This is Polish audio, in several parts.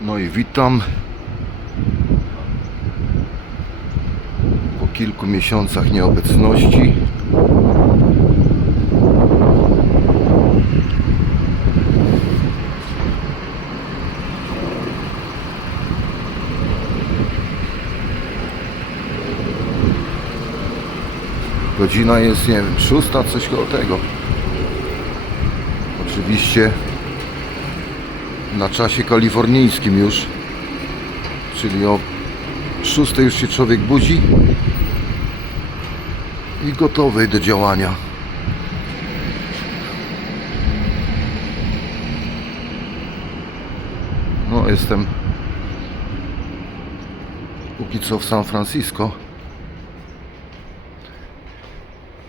No i witam po kilku miesiącach nieobecności. Godzina jest, nie wiem, 6, coś koło tego. Oczywiście na czasie kalifornijskim już, czyli o 6 już się człowiek budzi i gotowy do działania. No, jestem póki co w San Francisco,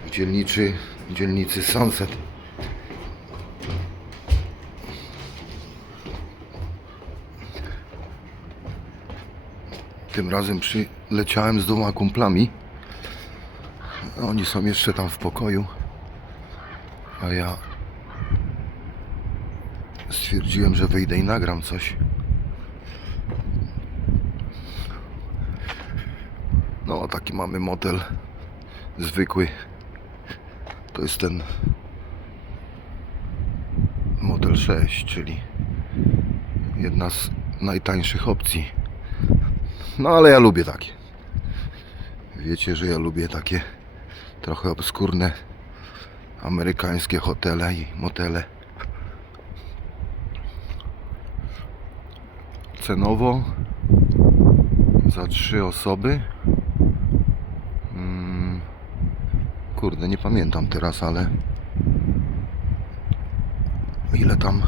w dzielnicy Sunset. Tym razem przyleciałem z 2 kumplami. Oni są jeszcze tam w pokoju, a ja stwierdziłem, że wyjdę i nagram coś. No, taki mamy motel zwykły. To jest ten Motel 6, czyli jedna z najtańszych opcji. No, ale ja lubię takie. Wiecie, że ja lubię takie trochę obskurne amerykańskie hotele i motele. Cenowo za 3 osoby, kurde, nie pamiętam teraz, ale ile tam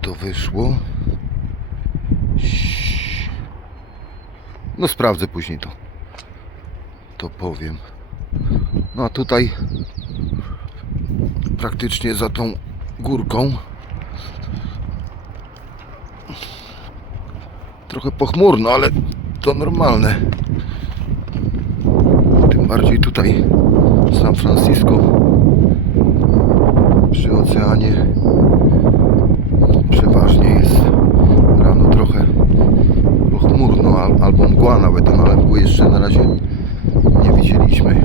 to wyszło? No, sprawdzę później to powiem. No, a tutaj praktycznie za tą górką trochę pochmurno, ale to normalne. Tym bardziej tutaj w San Francisco przy oceanie przeważnie jest rano trochę pochmurno albo mgła nawet, ale mgły jeszcze na razie nie widzieliśmy.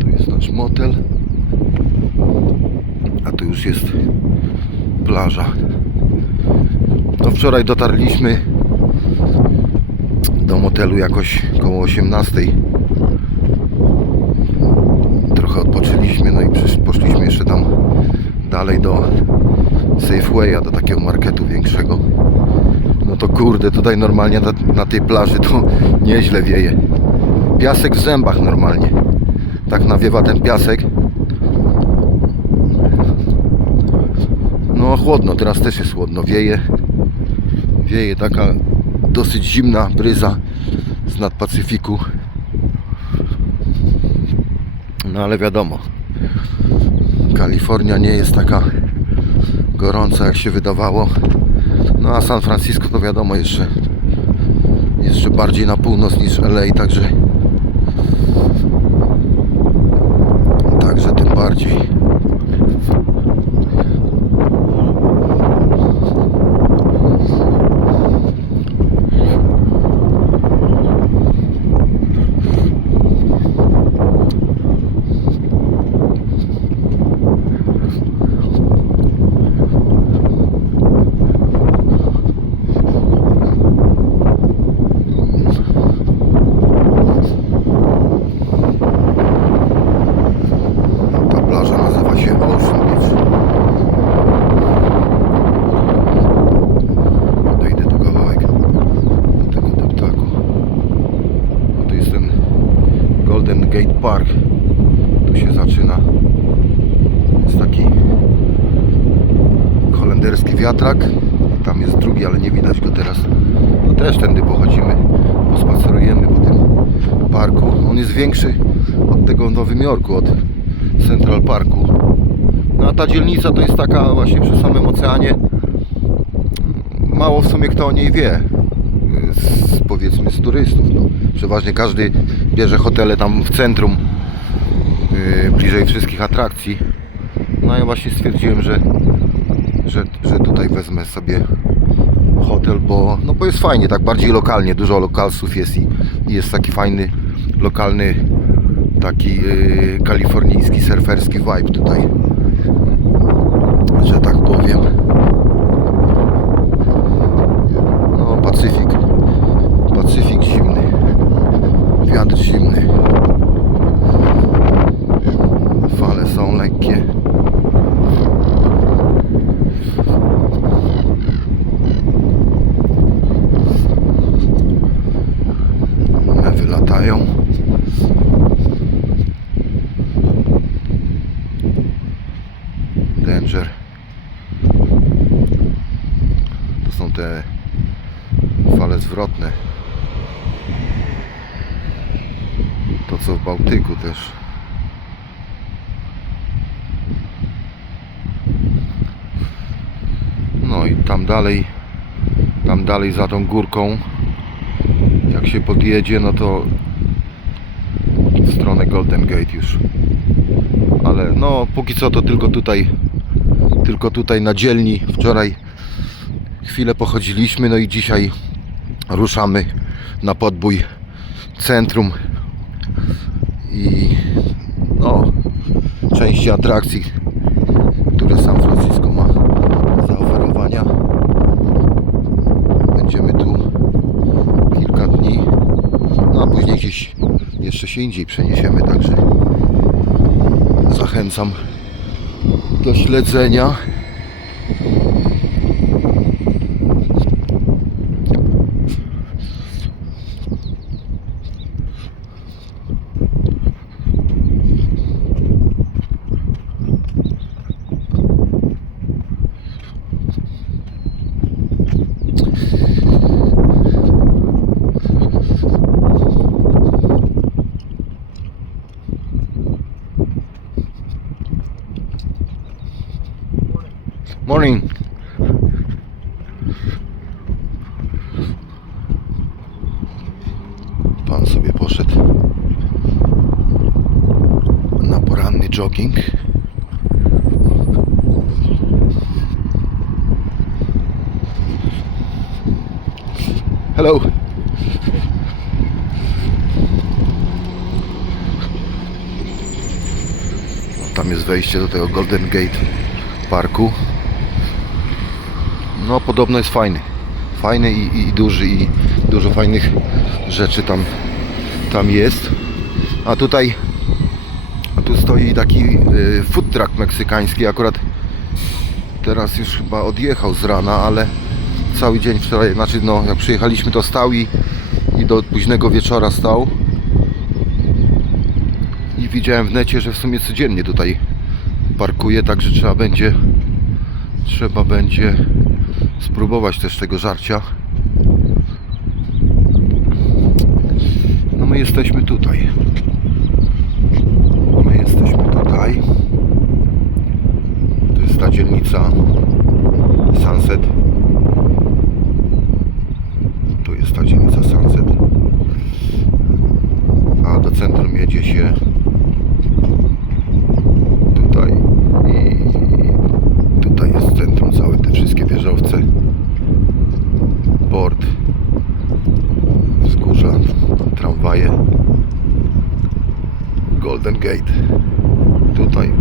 Tu jest nasz motel, a tu już jest plaża. No, wczoraj dotarliśmy do motelu jakoś koło 18. Trochę odpoczęliśmy, no i poszliśmy jeszcze tam dalej do Safewaya, do takiego marketu większego. No to kurde, tutaj normalnie na tej plaży to nieźle wieje. Piasek w zębach normalnie. Tak nawiewa ten piasek. No, chłodno, teraz też jest chłodno, wieje taka dosyć zimna bryza z nad Pacyfiku. No, ale wiadomo, Kalifornia nie jest taka gorąca, jak się wydawało. No, a San Francisco to wiadomo, jeszcze bardziej na północ niż LA, także tym bardziej. Gate Park, tu się zaczyna. Jest taki holenderski wiatrak, tam jest drugi, ale nie widać go teraz. No, też tędy pochodzimy, pospacerujemy po tym parku. On jest większy od tego w Nowym Jorku, od Central Parku. No, a ta dzielnica to jest taka właśnie przy samym oceanie. Mało w sumie kto o niej wie, powiedzmy z turystów. No, przeważnie każdy bierze hotele tam w centrum, bliżej wszystkich atrakcji. No ja właśnie stwierdziłem, że tutaj wezmę sobie hotel, bo jest fajnie, tak bardziej lokalnie, dużo lokalsów jest i jest taki fajny, lokalny, taki kalifornijski, surferski vibe tutaj, że tak powiem. No Pacyfik zimny, wiatr zimny, fale są lekkie. Mewy latają. Danger. To są te fale zwrotne. To co w Bałtyku też. No i tam dalej za tą górką, jak się podjedzie, no to w stronę Golden Gate już. Ale no póki co to tylko tutaj na dzielni. Wczoraj chwilę pochodziliśmy, no i dzisiaj ruszamy na podbój centrum i no części atrakcji, które San Francisco ma do zaoferowania. Będziemy tu kilka dni, no a później gdzieś jeszcze się indziej przeniesiemy, także zachęcam do śledzenia. Morning. Pan sobie poszedł na poranny jogging. Hello. Tam jest wejście do tego Golden Gate Parku. No podobno jest fajny i duży, i dużo fajnych rzeczy tam jest. A tu stoi taki food truck meksykański, akurat teraz już chyba odjechał z rana, ale cały dzień wczoraj, znaczy no jak przyjechaliśmy to stał i do późnego wieczora stał. I widziałem w necie, że w sumie codziennie tutaj parkuje, także trzeba będzie spróbować też tego żarcia. No my jesteśmy tutaj. To jest ta dzielnica Sunset. Tu jest ta dzielnica Sunset. A do centrum jedzie się tutaj. I tutaj jest centrum, całe te wszystkie wieżowce. Port, wzgórza, tramwaje, Golden Gate, tutaj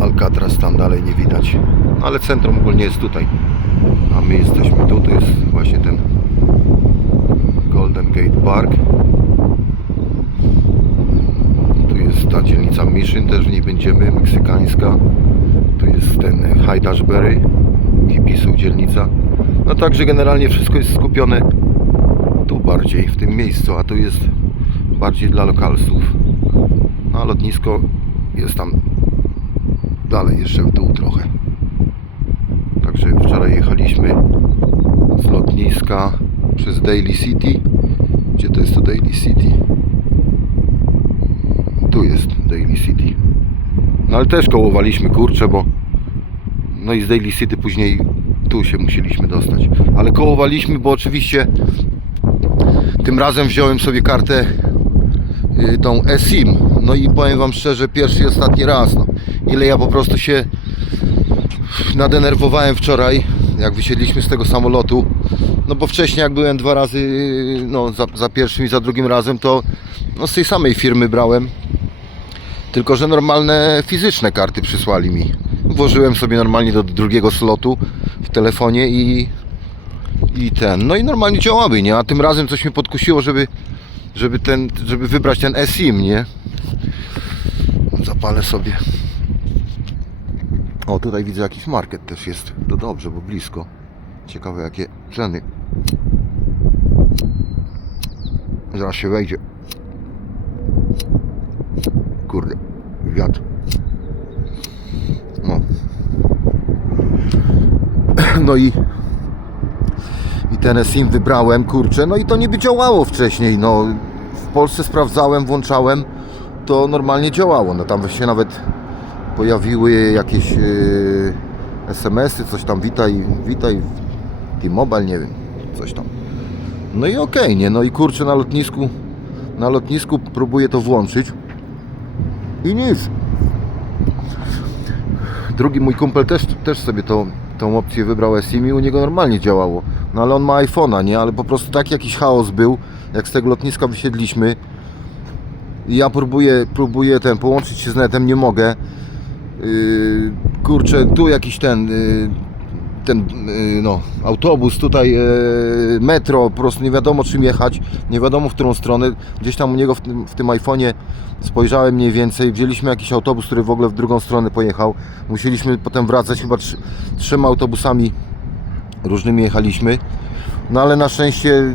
Alcatraz, tam dalej nie widać, ale centrum ogólnie jest tutaj, a my jesteśmy tu jest właśnie ten Golden Gate Park. Tu jest ta dzielnica Mission, też w niej będziemy, meksykańska. Tu jest ten Haight-Ashbury, hipisów dzielnica. No także generalnie wszystko jest skupione tu bardziej, w tym miejscu, a tu jest bardziej dla lokalsów. No a lotnisko jest tam dalej, jeszcze w dół trochę. Także wczoraj jechaliśmy z lotniska przez Daly City. Gdzie to jest to Daly City? Tu jest Daly City. No ale też kołowaliśmy, kurczę, bo no i z Daly City później tu się musieliśmy dostać. Ale kołowaliśmy, bo oczywiście tym razem wziąłem sobie kartę tą eSIM. No i powiem wam szczerze, pierwszy i ostatni raz. No. Ile ja po prostu się nadenerwowałem wczoraj, jak wysiedliśmy z tego samolotu. No bo wcześniej jak byłem 2 razy, no za pierwszym i za drugim razem, to no, z tej samej firmy brałem. Tylko że normalne fizyczne karty przysłali mi. Włożyłem sobie normalnie do drugiego slotu w telefonie i no i normalnie działały, nie? A tym razem coś mnie podkusiło, żeby wybrać ten eSIM, nie? Zapalę sobie. O, tutaj widzę jakiś market też jest. To dobrze, bo blisko. Ciekawe jakie ceny. Zaraz się wejdzie. Kurde, wiatr. No. No i ten eSIM wybrałem, kurczę, no i to niby działało wcześniej, no w Polsce sprawdzałem, włączałem, to normalnie działało, no tam się nawet pojawiły jakieś SMS-y, coś tam, witaj, T-Mobile, nie wiem, coś tam. No i okej, nie, no i kurczę na lotnisku próbuję to włączyć i nic. Drugi mój kumpel też sobie tą opcję wybrał eSIM i u niego normalnie działało. No ale on ma iPhone'a, nie? Ale po prostu taki jakiś chaos był, jak z tego lotniska wysiedliśmy. I ja próbuję połączyć się z netem, nie mogę. Kurczę, tu jakiś no, autobus, tutaj metro, po prostu nie wiadomo czym jechać, nie wiadomo w którą stronę. Gdzieś tam u niego w tym iPhone'ie spojrzałem mniej więcej, wzięliśmy jakiś autobus, który w ogóle w drugą stronę pojechał. Musieliśmy potem wracać, chyba 3 autobusami różnymi jechaliśmy. No ale na szczęście,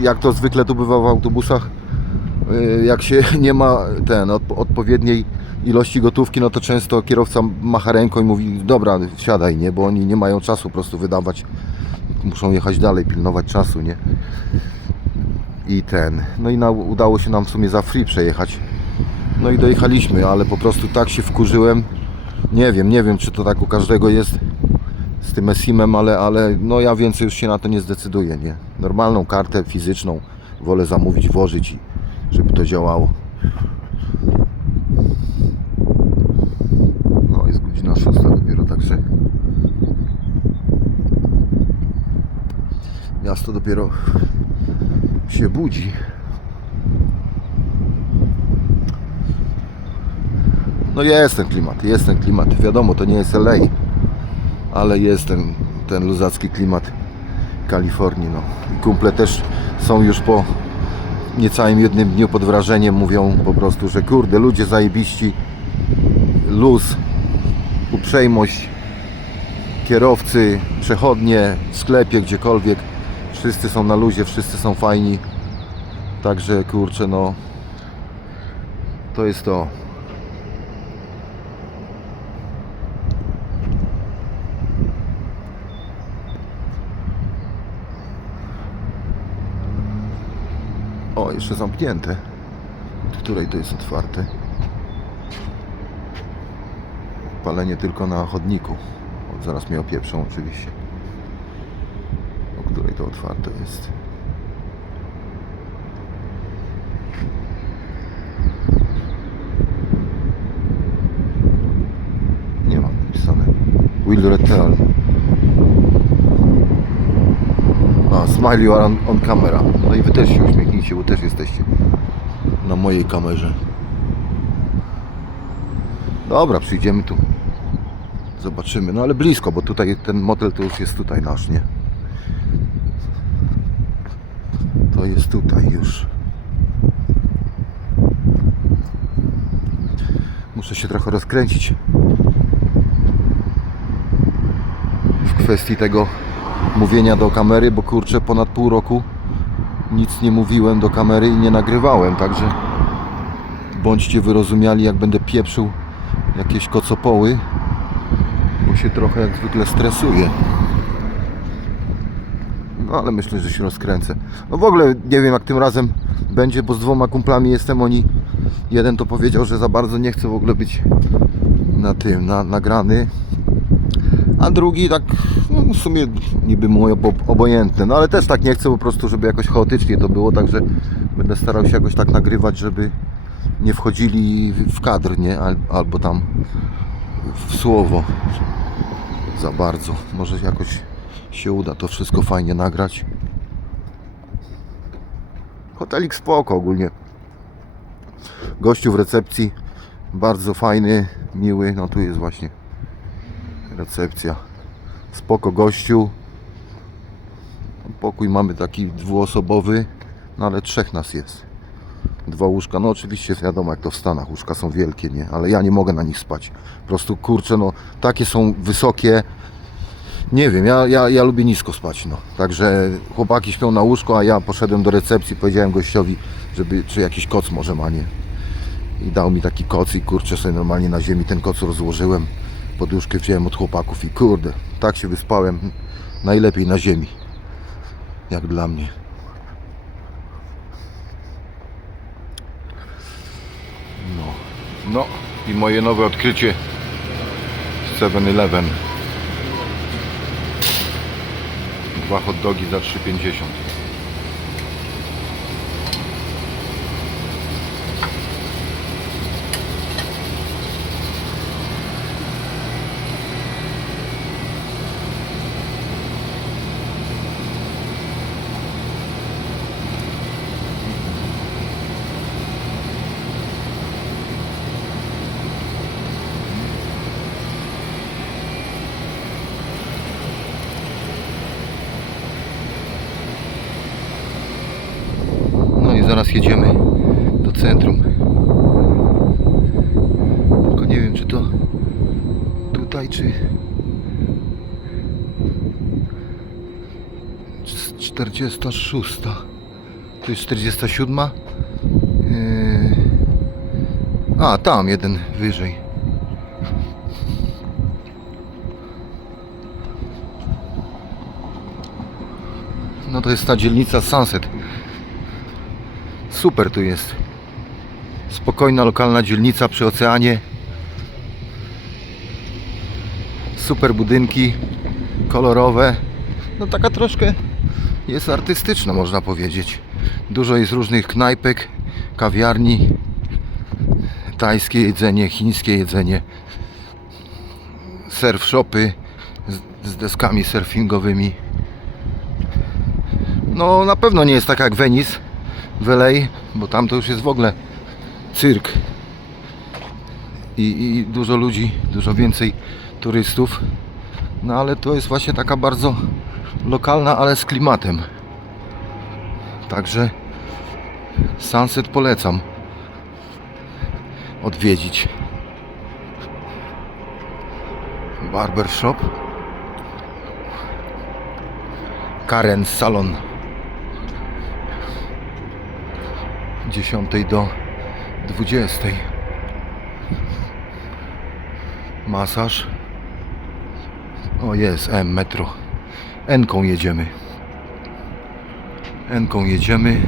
jak to zwykle tu bywa w autobusach, jak się nie ma odpowiedniej ilości gotówki, no to często kierowca macha ręką i mówi: dobra, wsiadaj, nie? Bo oni nie mają czasu po prostu wydawać, muszą jechać dalej, pilnować czasu, nie? No i udało się nam w sumie za free przejechać. No i dojechaliśmy, ale po prostu tak się wkurzyłem. Nie wiem czy to tak u każdego jest z tym eSIM-em, ale no ja więcej już się na to nie zdecyduję, nie? Normalną kartę fizyczną wolę zamówić, włożyć i żeby to działało. No jest godzina 6 dopiero, także miasto dopiero się budzi. No jest ten klimat. Wiadomo, to nie jest LA, ale jest ten luzacki klimat Kalifornii, no. I kumple też są już po niecałym 1 dniu pod wrażeniem, mówią po prostu, że kurde, ludzie zajebiści, luz, uprzejmość, kierowcy, przechodnie, w sklepie, gdziekolwiek, wszyscy są na luzie, wszyscy są fajni, także kurczę, no to jest to. O, jeszcze zamknięte. Od której to jest otwarte? Palenie tylko na chodniku. O, zaraz mnie opieprzą oczywiście. O której to otwarte jest? Nie mam napisane. Will return. Smile, you are on camera. No i wy też się uśmiechnijcie, bo też jesteście na mojej kamerze. Dobra, przyjdziemy tu. Zobaczymy. No ale blisko, bo tutaj ten motel to już jest tutaj nasz, nie? To jest tutaj już. Muszę się trochę rozkręcić w kwestii tego mówienia do kamery, bo kurczę, ponad pół roku nic nie mówiłem do kamery i nie nagrywałem, także bądźcie wyrozumiali, jak będę pieprzył jakieś kocopoły, bo się trochę jak zwykle stresuję. No ale myślę, że się rozkręcę. No w ogóle nie wiem jak tym razem będzie, bo z 2 kumplami jestem, jeden to powiedział, że za bardzo nie chce w ogóle być nagrany, a drugi tak no, w sumie niby mu obojętne, no ale też tak nie chcę po prostu, żeby jakoś chaotycznie to było, także będę starał się jakoś tak nagrywać, żeby nie wchodzili w kadr, nie? Albo tam w słowo za bardzo. Może jakoś się uda to wszystko fajnie nagrać. Hotelik spoko ogólnie. Gościu w recepcji bardzo fajny, miły. No tu jest właśnie recepcja. Spoko gościu. Pokój mamy taki dwuosobowy, no ale 3 nas jest. 2 łóżka, no oczywiście wiadomo jak to w Stanach, łóżka są wielkie, nie? Ale ja nie mogę na nich spać. Po prostu kurczę, no takie są wysokie. Nie wiem, ja lubię nisko spać, no. Także chłopaki śpią na łóżku, a ja poszedłem do recepcji, powiedziałem gościowi, czy jakiś koc może ma, nie? I dał mi taki koc i kurczę sobie normalnie na ziemi ten koc rozłożyłem. Poduszkę wziąłem od chłopaków i kurde, tak się wyspałem. Najlepiej na ziemi. Jak dla mnie. No i moje nowe odkrycie 7-Eleven. 2 hot dogi za 3,50. Zaraz jedziemy do centrum. Tylko nie wiem, czy to tutaj, czy 46. To jest 47. A, tam jeden wyżej. No to jest ta dzielnica Sunset. Super tu jest. Spokojna, lokalna dzielnica przy oceanie. Super budynki, kolorowe. No taka troszkę jest artystyczna, można powiedzieć. Dużo jest różnych knajpek, kawiarni. Tajskie jedzenie, chińskie jedzenie. Surf shopy z deskami surfingowymi. No na pewno nie jest tak jak Venice w LA, bo tam to już jest w ogóle cyrk i dużo ludzi, dużo więcej turystów. No ale to jest właśnie taka bardzo lokalna, ale z klimatem. Także Sunset polecam odwiedzić. Barbershop, Karen Salon, 10 do 20. Masaż. O jest, metro. N-ką jedziemy. N-ką jedziemy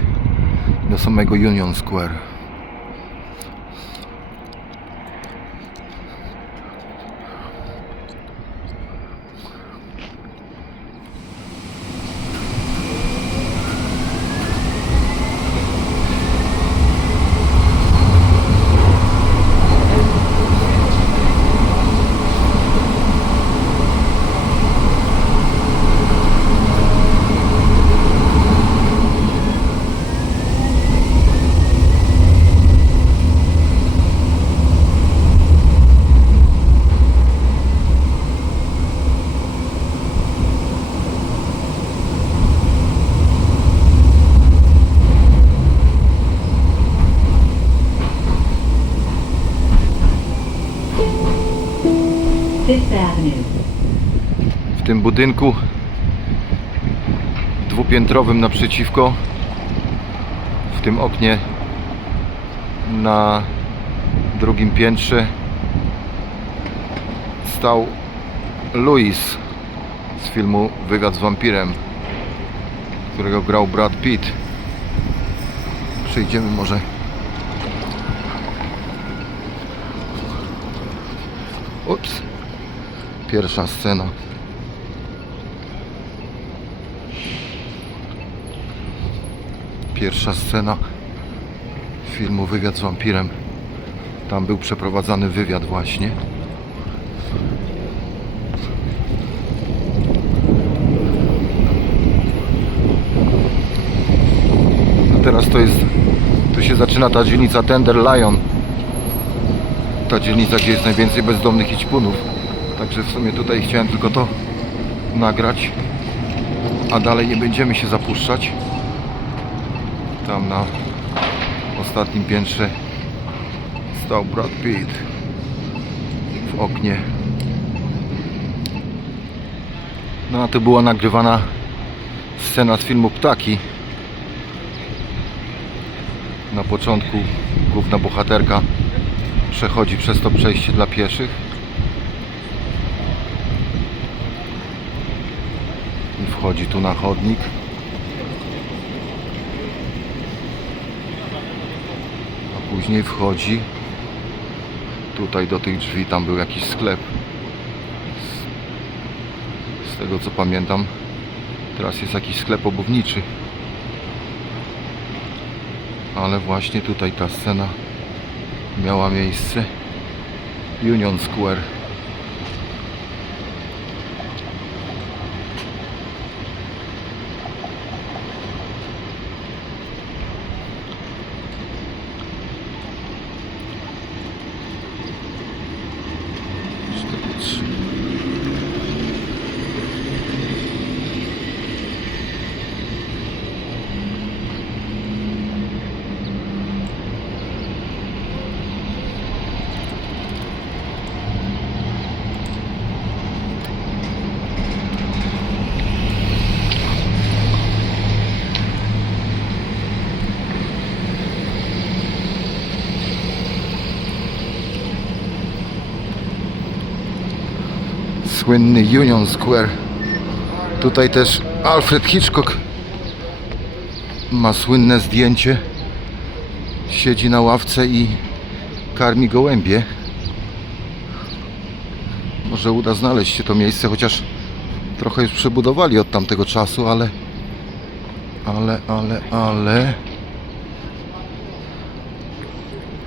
do samego Union Square. W tym budynku dwupiętrowym naprzeciwko, w tym oknie na drugim piętrze, stał Louis z filmu Wywiad z wampirem, którego grał Brad Pitt. Przejdziemy może. Ups. Pierwsza scena. Pierwsza scena filmu Wywiad z wampirem. Tam był przeprowadzany wywiad właśnie. teraz to jest, tu się zaczyna ta dzielnica Tenderloin, ta dzielnica, gdzie jest najwięcej bezdomnych i ćpunów. Także w sumie tutaj chciałem tylko to nagrać, a dalej nie będziemy się zapuszczać. Tam na ostatnim piętrze stał Brad Pitt w oknie. No a to była nagrywana scena z filmu Ptaki. Na początku główna bohaterka przechodzi przez to przejście dla pieszych i wchodzi tu na chodnik. A później wchodzi tutaj do tych drzwi, tam był jakiś sklep. Z tego co pamiętam, teraz jest jakiś sklep obuwniczy. Ale właśnie tutaj ta scena miała miejsce. Union Square. Słynny Union Square. Tutaj też Alfred Hitchcock ma słynne zdjęcie. Siedzi na ławce i karmi gołębie. Może uda znaleźć się to miejsce, chociaż trochę już przebudowali od tamtego czasu, ale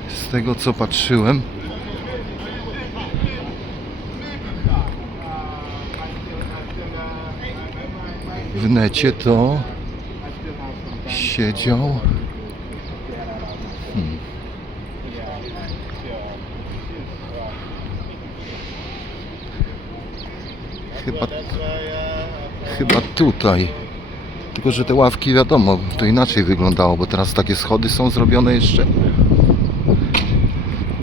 z tego co patrzyłem, w necie, to siedział chyba tutaj. Tylko że te ławki, wiadomo, to inaczej wyglądało, bo teraz takie schody są zrobione jeszcze.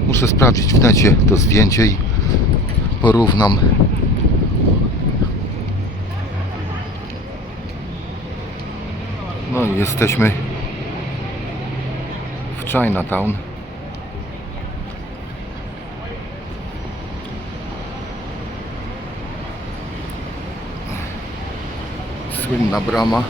Muszę sprawdzić w necie to zdjęcie i porównam. No i jesteśmy w Chinatown. Słynna brama.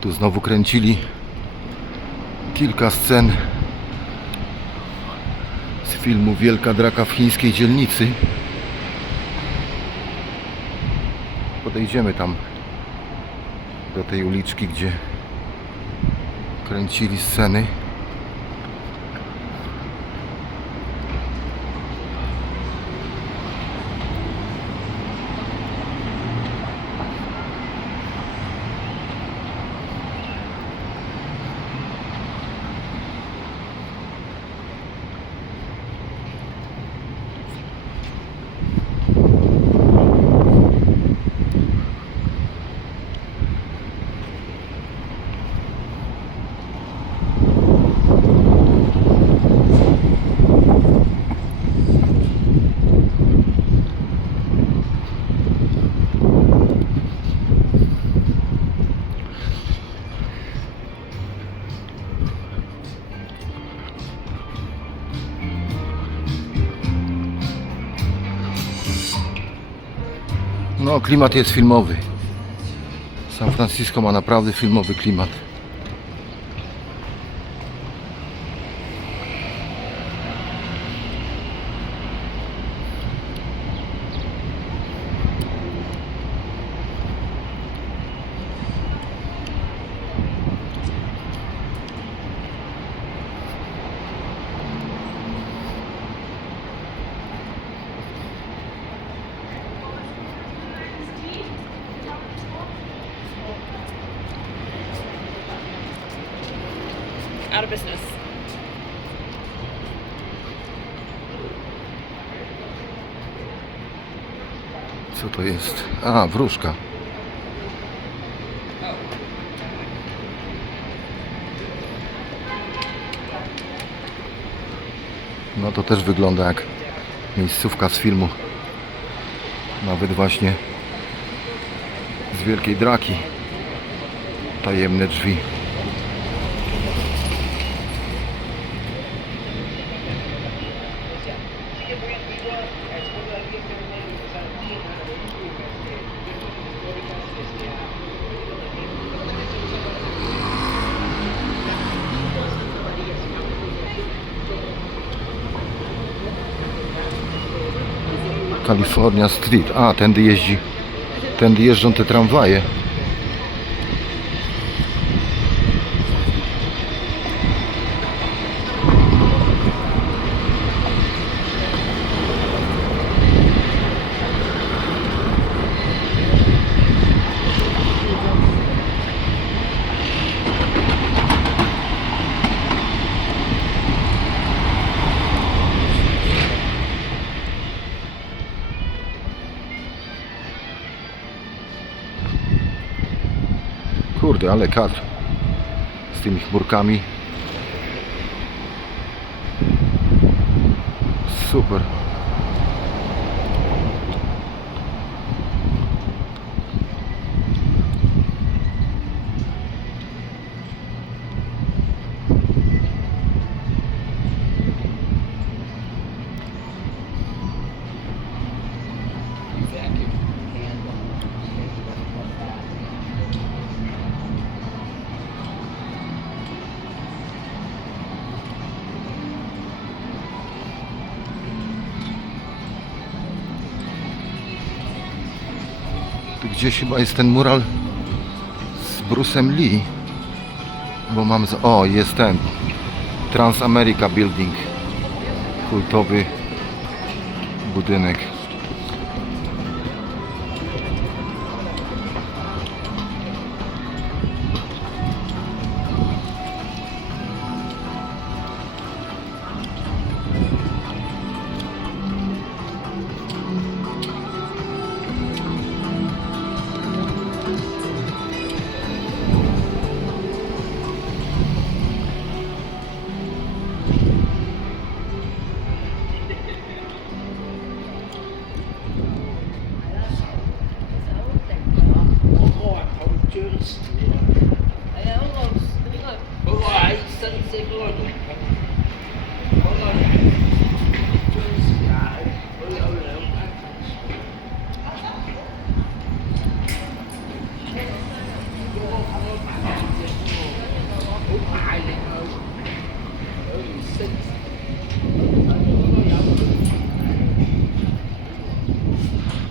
Tu znowu kręcili kilka scen z filmu Wielka Draka w chińskiej dzielnicy. Podejdziemy tam do tej uliczki, gdzie kręcili sceny. No, klimat jest filmowy. San Francisco ma naprawdę filmowy klimat. Out of business. Co to jest? A, wróżka. No to też wygląda jak miejscówka z filmu. Nawet właśnie z Wielkiej Draki. Tajemne drzwi. California Street. A, tędy jeżdżą te tramwaje. Kurde, ale kadr z tymi chmurkami. Super. Tu gdzieś chyba jest ten mural z Bruce'em Lee. Bo mam o, jest ten Transamerica Building. Kultowy budynek.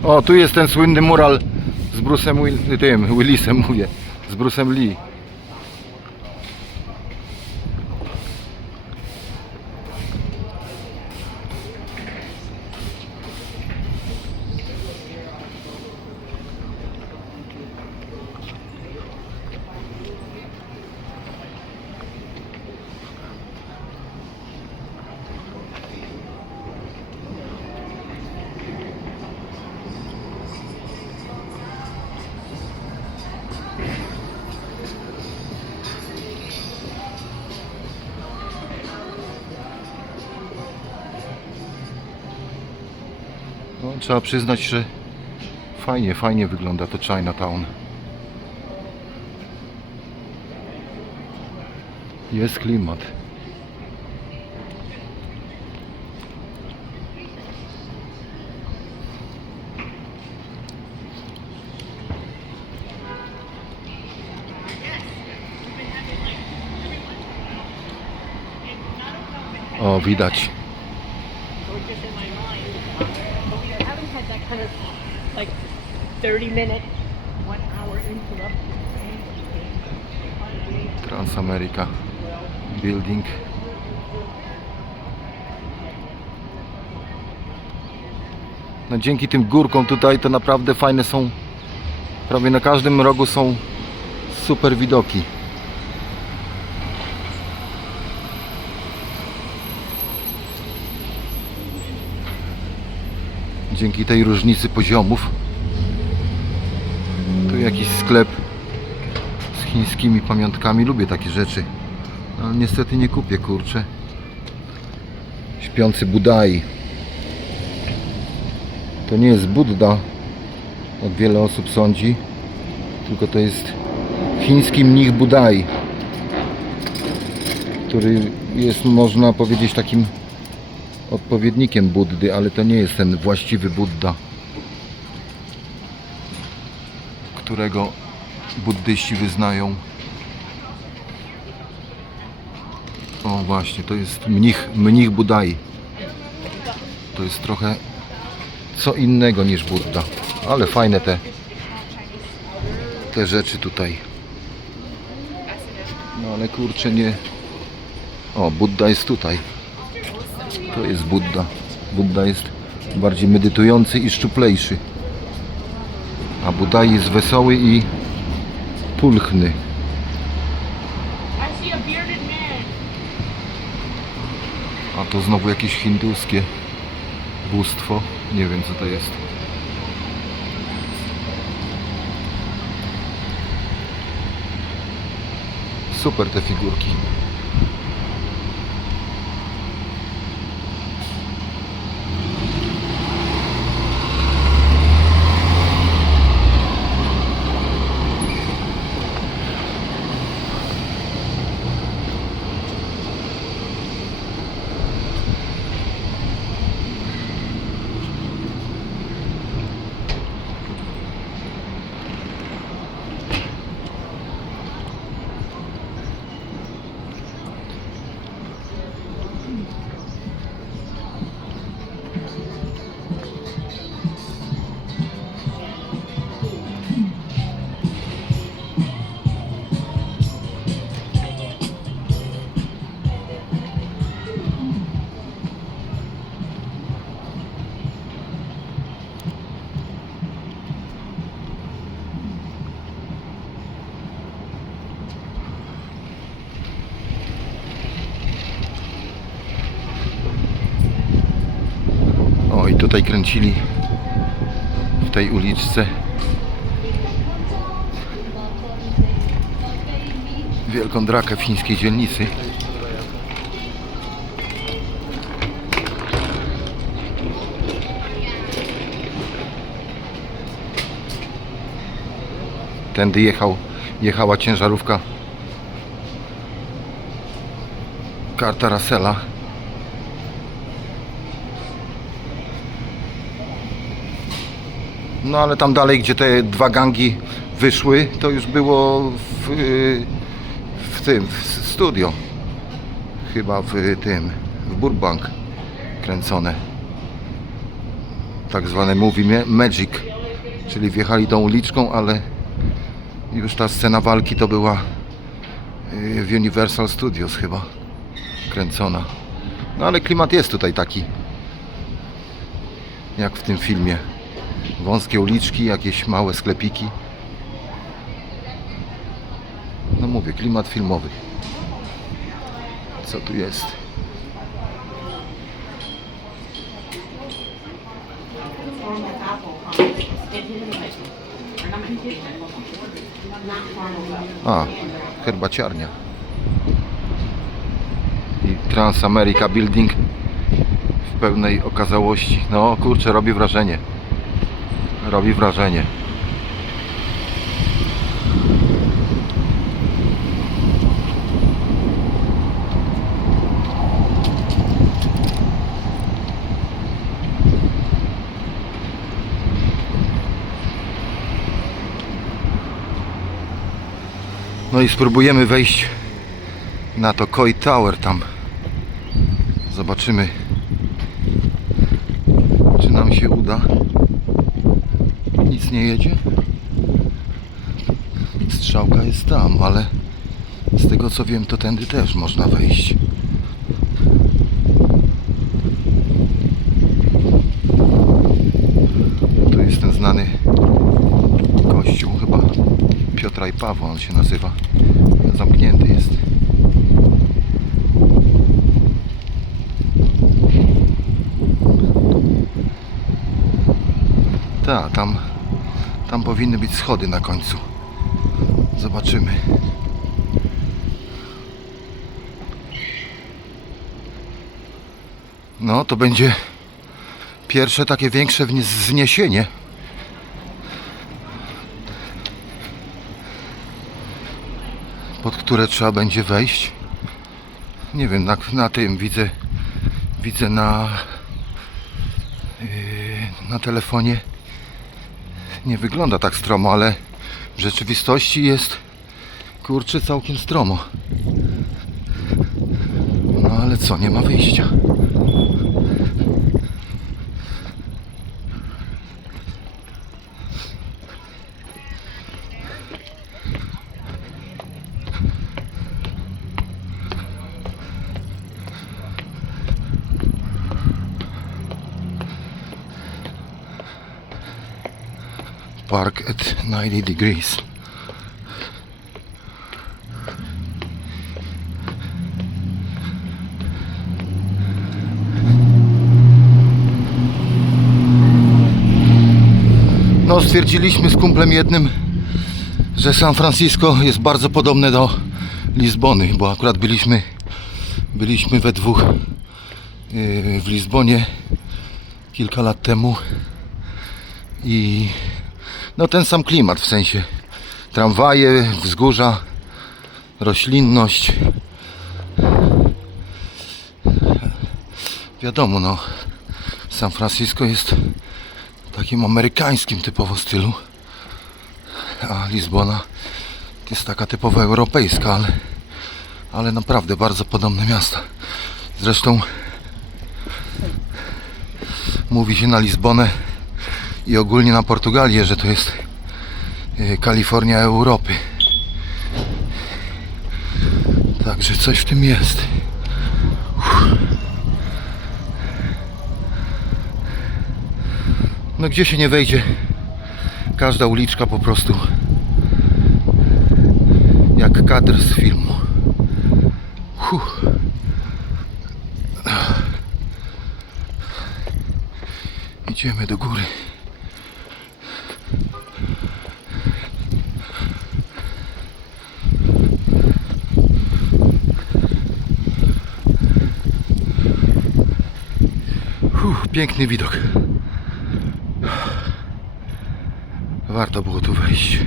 O, tu jest ten słynny mural z Bruce'em Willisem mówię, z Bruce'em Lee. No, trzeba przyznać, że fajnie wygląda to Chinatown. Jest klimat. No, widać. So it's just in my mind. But we haven't had that kind of like 30-minute, 1 hour interruption. Transamerica Building. No dzięki tym górkom tutaj to naprawdę fajne są. Prawie na każdym rogu są super widoki. Dzięki tej różnicy poziomów. Tu jakiś sklep z chińskimi pamiątkami. Lubię takie rzeczy. Ale niestety nie kupię, kurczę. Śpiący Budai. To nie jest Budda, jak wiele osób sądzi, tylko to jest chiński mnich Budai, który jest, można powiedzieć, takim odpowiednikiem Buddy, ale to nie jest ten właściwy Budda, którego buddyści wyznają. O właśnie, to jest mnich Budai. To jest trochę co innego niż Budda, ale fajne te rzeczy tutaj. No ale kurczę, nie. O, Budda jest tutaj. To jest Budda. Budda jest bardziej medytujący i szczuplejszy, a Budai jest wesoły i pulchny. I see a bearded man. A to znowu jakieś hinduskie bóstwo. Nie wiem, co to jest. Super te figurki. O, i tutaj kręcili w tej uliczce wielką drakę w chińskiej dzielnicy. Tędy jechała ciężarówka Kurta Russella. No ale tam dalej, gdzie te dwa gangi wyszły, to już było w studio. Chyba w Burbank kręcone. Tak zwane movie magic. Czyli wjechali tą uliczką, ale już ta scena walki to była w Universal Studios chyba kręcona. No ale klimat jest tutaj taki, jak w tym filmie. Wąskie uliczki, jakieś małe sklepiki. No mówię, klimat filmowy. Co tu jest? A, herbaciarnia. I Transamerica Building w pełnej okazałości. No kurczę, robi wrażenie. Robi wrażenie. No i spróbujemy wejść na to Koi Tower tam. Zobaczymy, czy nam się uda. Nic nie jedzie. Strzałka jest tam, ale z tego co wiem, to tędy też można wejść. Tu jest ten znany kościół, chyba Piotra i Pawła on się nazywa. Zamknięty jest. Tak, tam powinny być schody na końcu. Zobaczymy. No, to będzie pierwsze takie większe wzniesienie. Pod które trzeba będzie wejść. Nie wiem, na tym widzę na telefonie. Nie wygląda tak stromo, ale w rzeczywistości jest, kurczę, całkiem stromo. No ale co, nie ma wyjścia. Park at 90 degrees. No, stwierdziliśmy z kumplem jednym, że San Francisco jest bardzo podobne do Lizbony, bo akurat byliśmy we dwóch w Lizbonie kilka lat temu i no ten sam klimat, w sensie tramwaje, wzgórza, roślinność. Wiadomo, no San Francisco jest takim amerykańskim typowo stylu, a Lizbona jest taka typowo europejska, ale naprawdę bardzo podobne miasta. Zresztą mówi się na Lizbonę i ogólnie na Portugalię, że to jest Kalifornia Europy. Także coś w tym jest. No gdzie się nie wejdzie, każda uliczka po prostu jak kadr z filmu. Idziemy do góry. Piękny widok. Warto było tu wejść.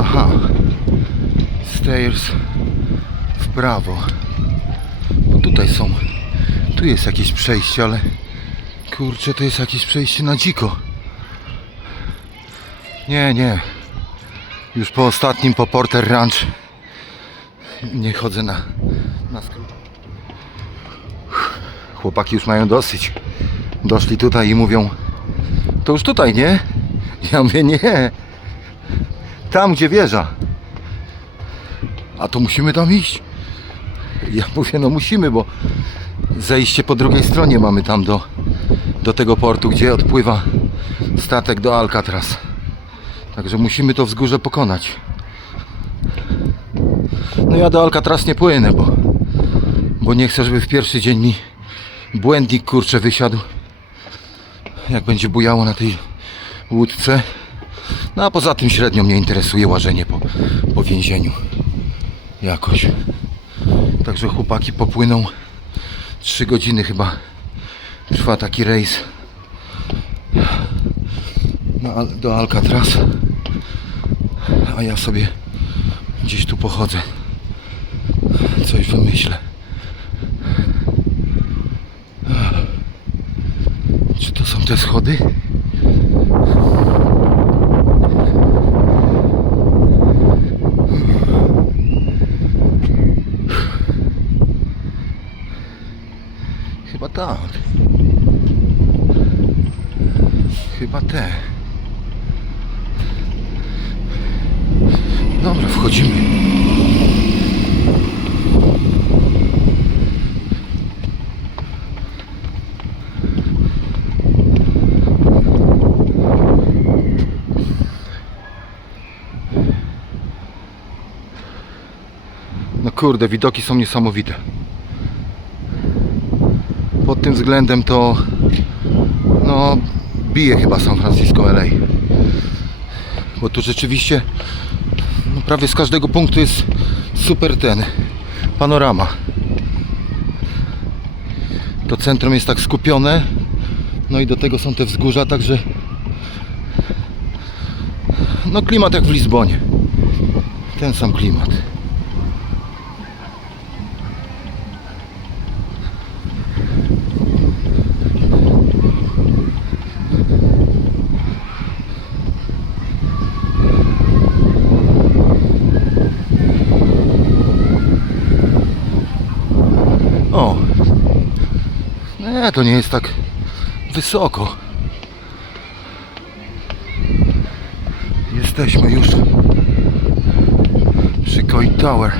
Aha. Stairs w prawo. Bo tutaj są. Tu jest jakieś przejście, ale kurczę, to jest jakieś przejście na dziko. Nie. Już po ostatnim, po Porter Ranch nie chodzę na skrót. Chłopaki już mają dosyć. Doszli tutaj i mówią: to już tutaj, nie? Ja mówię: nie. Tam, gdzie wieża. A to musimy tam iść? Ja mówię: no musimy, bo zejście po drugiej stronie mamy tam do tego portu, gdzie odpływa statek do Alcatraz. Także musimy to wzgórze pokonać. No ja do Alcatraz nie płynę, bo nie chcę, żeby w pierwszy dzień mi błędnik, kurczę, wysiadł, jak będzie bujało na tej łódce. No a poza tym średnio mnie interesuje łażenie po więzieniu jakoś. Także chłopaki popłyną. 3 godziny chyba trwa taki rejs do Alcatraz, a ja sobie gdzieś tu pochodzę. coś wymyślę. Czy to są te schody? Chyba tak. Chyba te. Dobra, wchodzimy. No kurde, widoki są niesamowite. Pod tym względem to no bije chyba San Francisco LA. Bo tu rzeczywiście no, prawie z każdego punktu jest super panorama. To centrum jest tak skupione. No i do tego są te wzgórza, także no klimat jak w Lizbonie. Ten sam klimat. O! Nie, to nie jest tak wysoko. Jesteśmy już przy Coit Tower.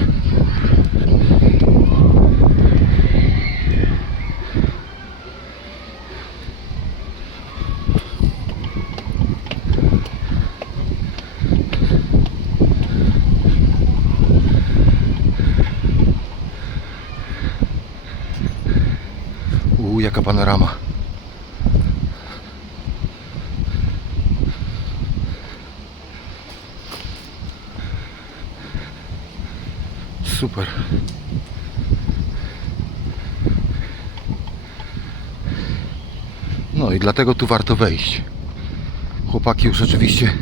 Jaka panorama. Super. No i dlatego tu warto wejść. Chłopaki już oczywiście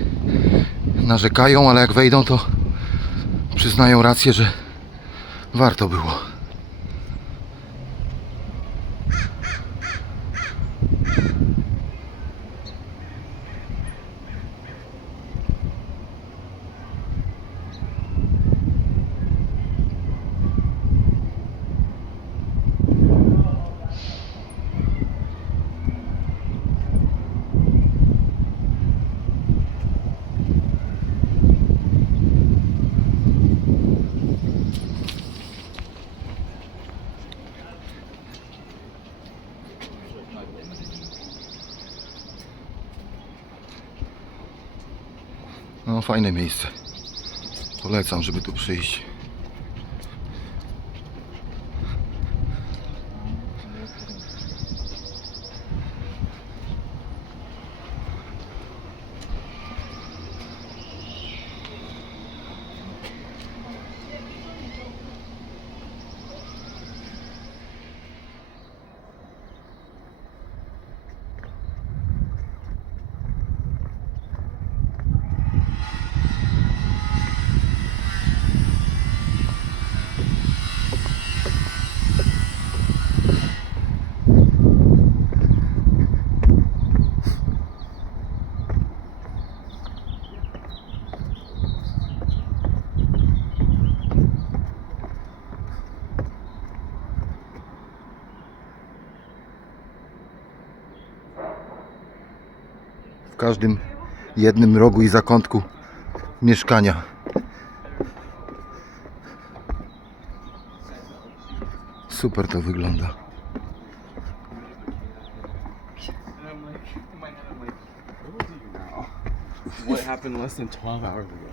narzekają, ale jak wejdą, to przyznają rację, że warto było. No fajne miejsce. Polecam, żeby tu przyjść. W każdym jednym rogu i zakątku mieszkania. Super to wygląda. What happened less than 12 hours ago?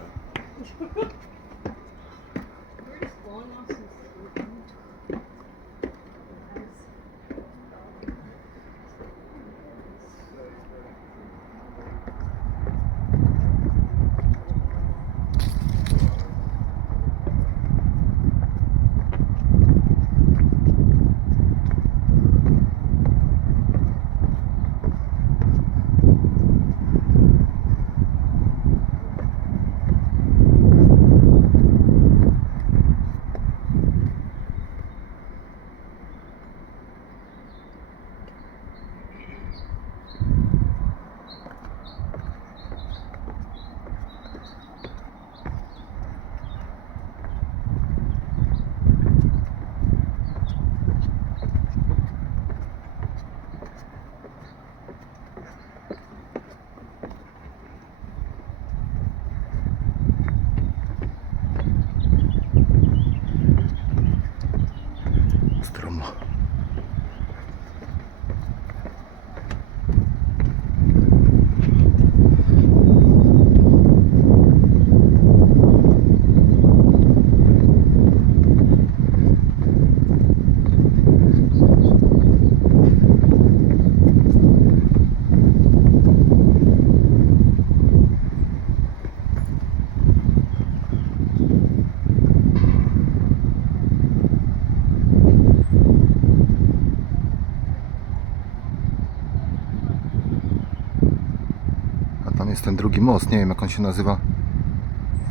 Tam jest ten drugi most, nie wiem jak on się nazywa.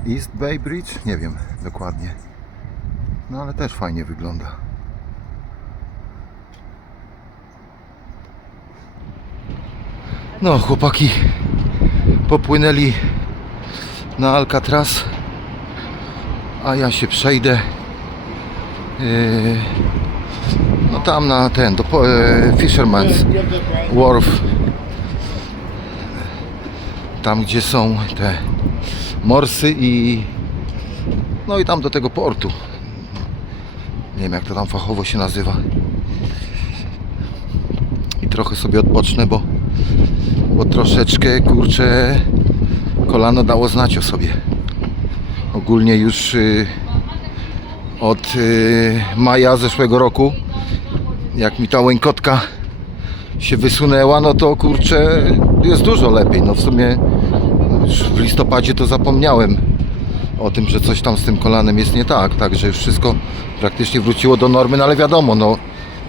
East Bay Bridge? Nie wiem dokładnie. No ale też fajnie wygląda. No, chłopaki popłynęli na Alcatraz, a ja się przejdę no tam na ten, do Fisherman's Wharf, tam gdzie są te morsy i no i tam do tego portu. Nie wiem jak to tam fachowo się nazywa. I trochę sobie odpocznę, bo troszeczkę, kurczę, kolano dało znać o sobie. Ogólnie już od maja zeszłego roku, jak mi ta łękotka się wysunęła, no to kurczę, jest dużo lepiej. No w sumie już w listopadzie to zapomniałem o tym, że coś tam z tym kolanem jest nie tak, także już wszystko praktycznie wróciło do normy, no ale wiadomo, no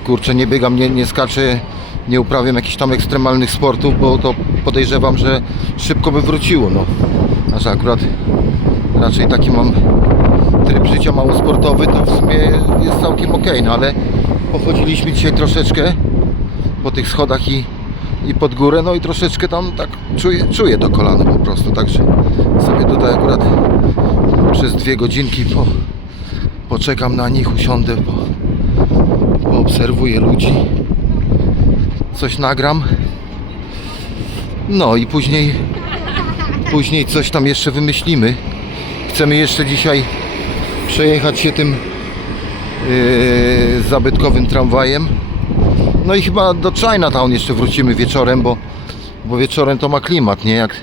kurczę, nie biegam, nie skaczę, nie uprawiam jakichś tam ekstremalnych sportów, bo to podejrzewam, że szybko by wróciło, no. A że akurat raczej taki mam tryb życia mało sportowy, to w sumie jest całkiem ok, no ale pochodziliśmy dzisiaj troszeczkę po tych schodach i pod górę, no i troszeczkę tam tak czuję to kolano po prostu, także sobie tutaj akurat przez 2 godzinki poczekam na nich, usiądę, poobserwuję ludzi, coś nagram, no i później coś tam jeszcze wymyślimy. Chcemy jeszcze dzisiaj przejechać się tym zabytkowym tramwajem. No i chyba do Chinatown jeszcze wrócimy wieczorem, bo wieczorem to ma klimat, nie? Jak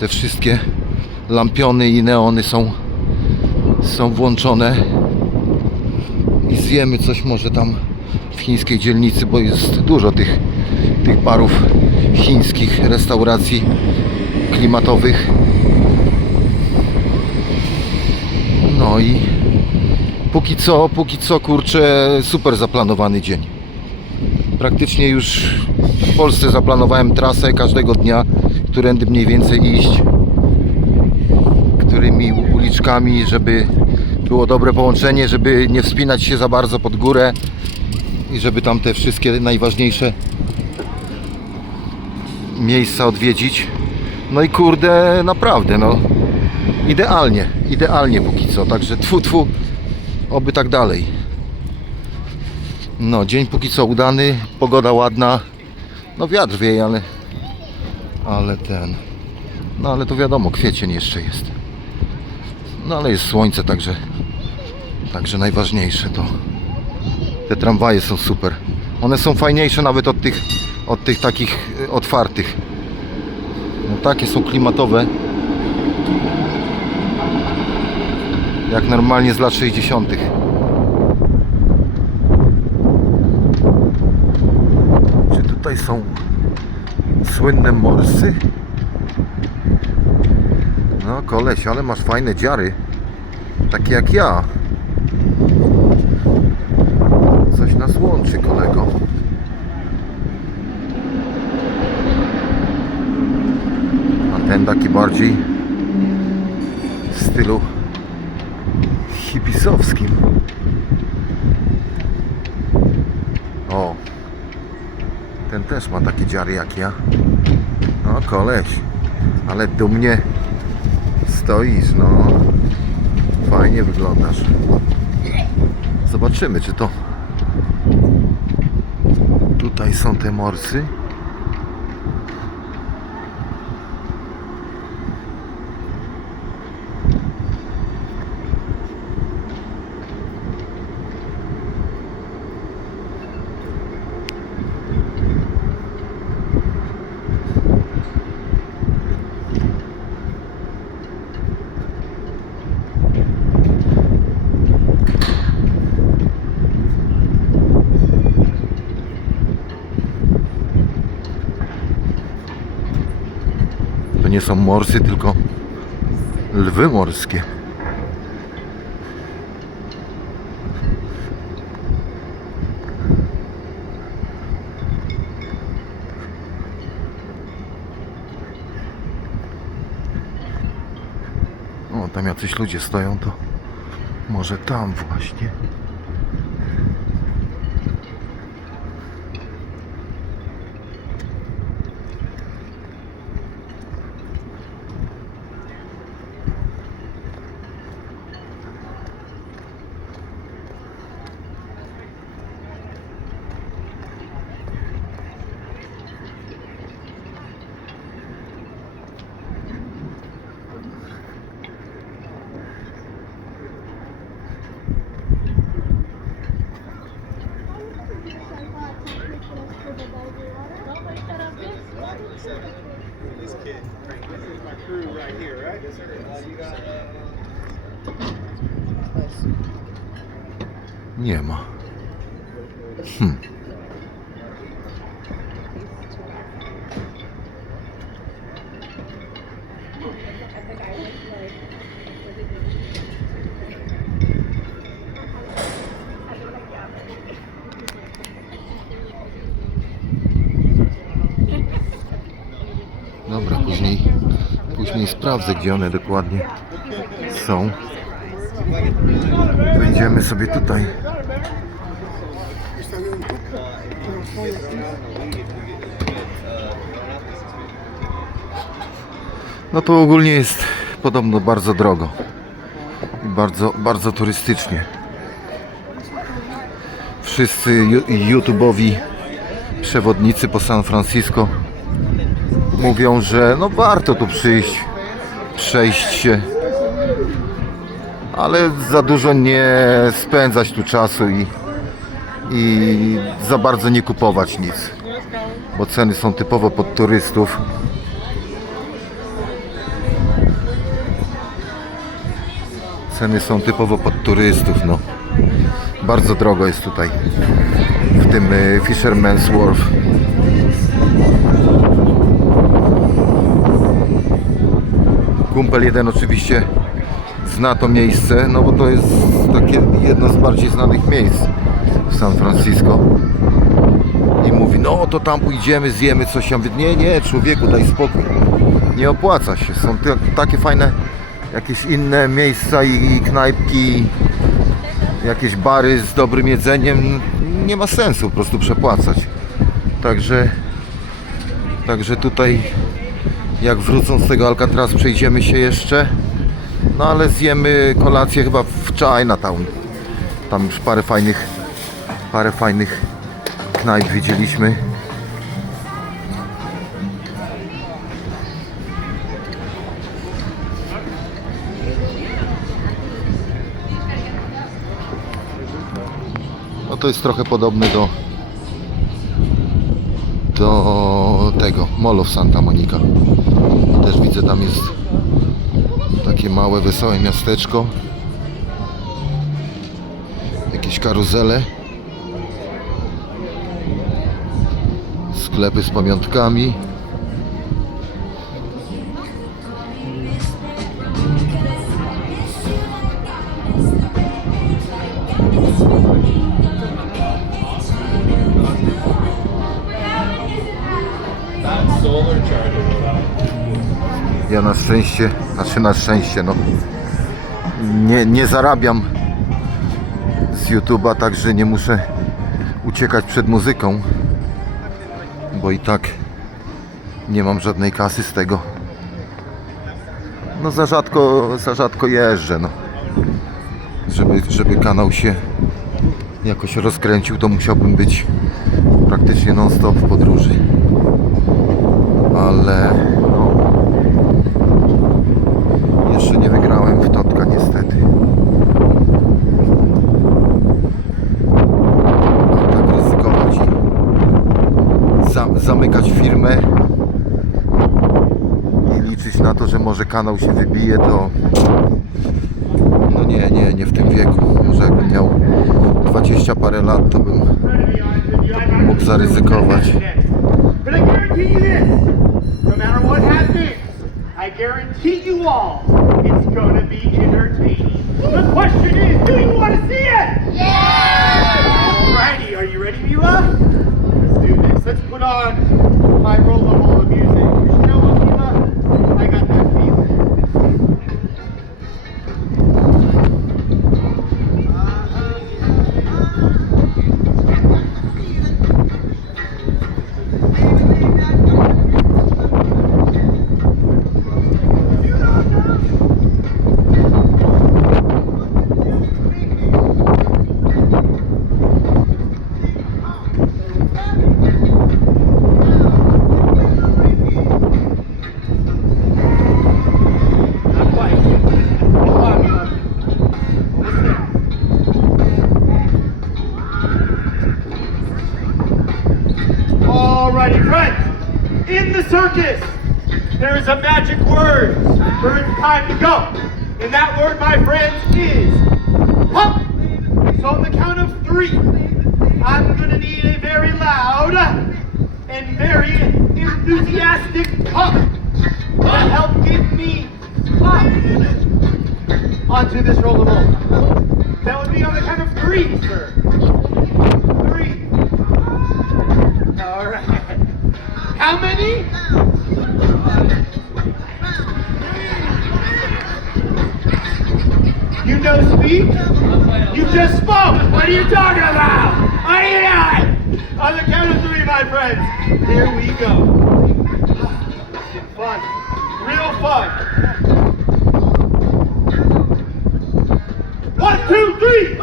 te wszystkie lampiony i neony są włączone. I zjemy coś może tam w chińskiej dzielnicy, bo jest dużo tych barów chińskich, restauracji klimatowych. No i póki co kurczę, super zaplanowany dzień. Praktycznie już w Polsce zaplanowałem trasę każdego dnia, którędy mniej więcej iść, którymi uliczkami, żeby było dobre połączenie, żeby nie wspinać się za bardzo pod górę i żeby tam te wszystkie najważniejsze miejsca odwiedzić. No i kurde, naprawdę, no idealnie póki co, także tfu, oby tak dalej. No, dzień póki co udany, pogoda ładna, no wiatr wieje, ale to wiadomo, kwiecień jeszcze jest. No ale jest słońce, także najważniejsze to te tramwaje są super. One są fajniejsze nawet od tych takich otwartych. No, takie są klimatowe, jak normalnie z lat 60. Czy tutaj są słynne morsy? No koleś, ale masz fajne dziary, takie jak ja. Coś nas łączy, kolego. A ten taki bardziej w stylu hipisowskim. O, ten też ma takie dziary jak ja. No koleś, ale dumnie stoisz, no. Fajnie wyglądasz. Zobaczymy, czy to tutaj są te morsy. To nie są morsy, tylko lwy morskie. Tam jacyś ludzie stoją, to może tam właśnie. Nie ma. Dobra, później sprawdzę, gdzie one dokładnie są. Wejdziemy sobie tutaj. No to ogólnie jest podobno bardzo drogo i bardzo turystycznie. Wszyscy YouTube'owi przewodnicy po San Francisco mówią, że no warto tu przyjść, przejść się, ale za dużo nie spędzać tu czasu i za bardzo nie kupować nic, bo ceny są typowo pod turystów. Ceny są typowo pod turystów, no. Bardzo drogo jest tutaj, w tym Fisherman's Wharf. Kumpel jeden oczywiście zna to miejsce, no bo to jest takie jedno z bardziej znanych miejsc w San Francisco. I mówi, no to tam pójdziemy, zjemy coś. Ja mówię, nie człowieku, daj spokój. Nie opłaca się. Są takie fajne jakieś inne miejsca i knajpki, jakieś bary z dobrym jedzeniem. Nie ma sensu po prostu przepłacać. Także tutaj jak wrócą z tego Alcatraz, przejdziemy się jeszcze. No ale zjemy kolację chyba w Chinatown. Tam już parę fajnych knajp widzieliśmy. No to jest trochę podobny do tego Mall of Santa Monica. Też widzę, tam jest takie małe, wesołe miasteczko. Jakieś karuzele. Sklepy z pamiątkami. Ja na szczęście, no nie zarabiam z YouTube'a, także nie muszę uciekać przed muzyką, bo i tak nie mam żadnej kasy z tego. No za rzadko jeżdżę, no. Żeby kanał się jakoś rozkręcił, to musiałbym być praktycznie non-stop w podróży. Ale no, jeszcze nie wygrałem w Totka niestety. A tak ryzykować i zamykać firmę i liczyć na to, że może kanał się wybije, to no nie w tym wieku. Może jakbym miał 20 parę lat, to bym mógł zaryzykować. But I guarantee you this, no matter what happens, I guarantee you all, it's gonna be entertaining. The question is, do you want to see it? Yeah! Alrighty, are you ready, Mila? Let's do this. Let's put on my roll of music. You know what, Mila? I got that feeling. In the circus, there is a magic word for it's time to go. And that word, my friends, is hup. So on the count of 3, I'm gonna need a very loud and very enthusiastic hup to help get me up onto this rollable. That would be on the count of 3, sir. 3. All right. How many? You know speak? You just spoke. What are you talking about? On the count of 3, my friends. Here we go. Fun. Real fun. 1, 2, 3.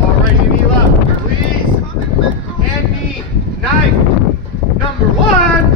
All right, Mila, please hand me knife number 1.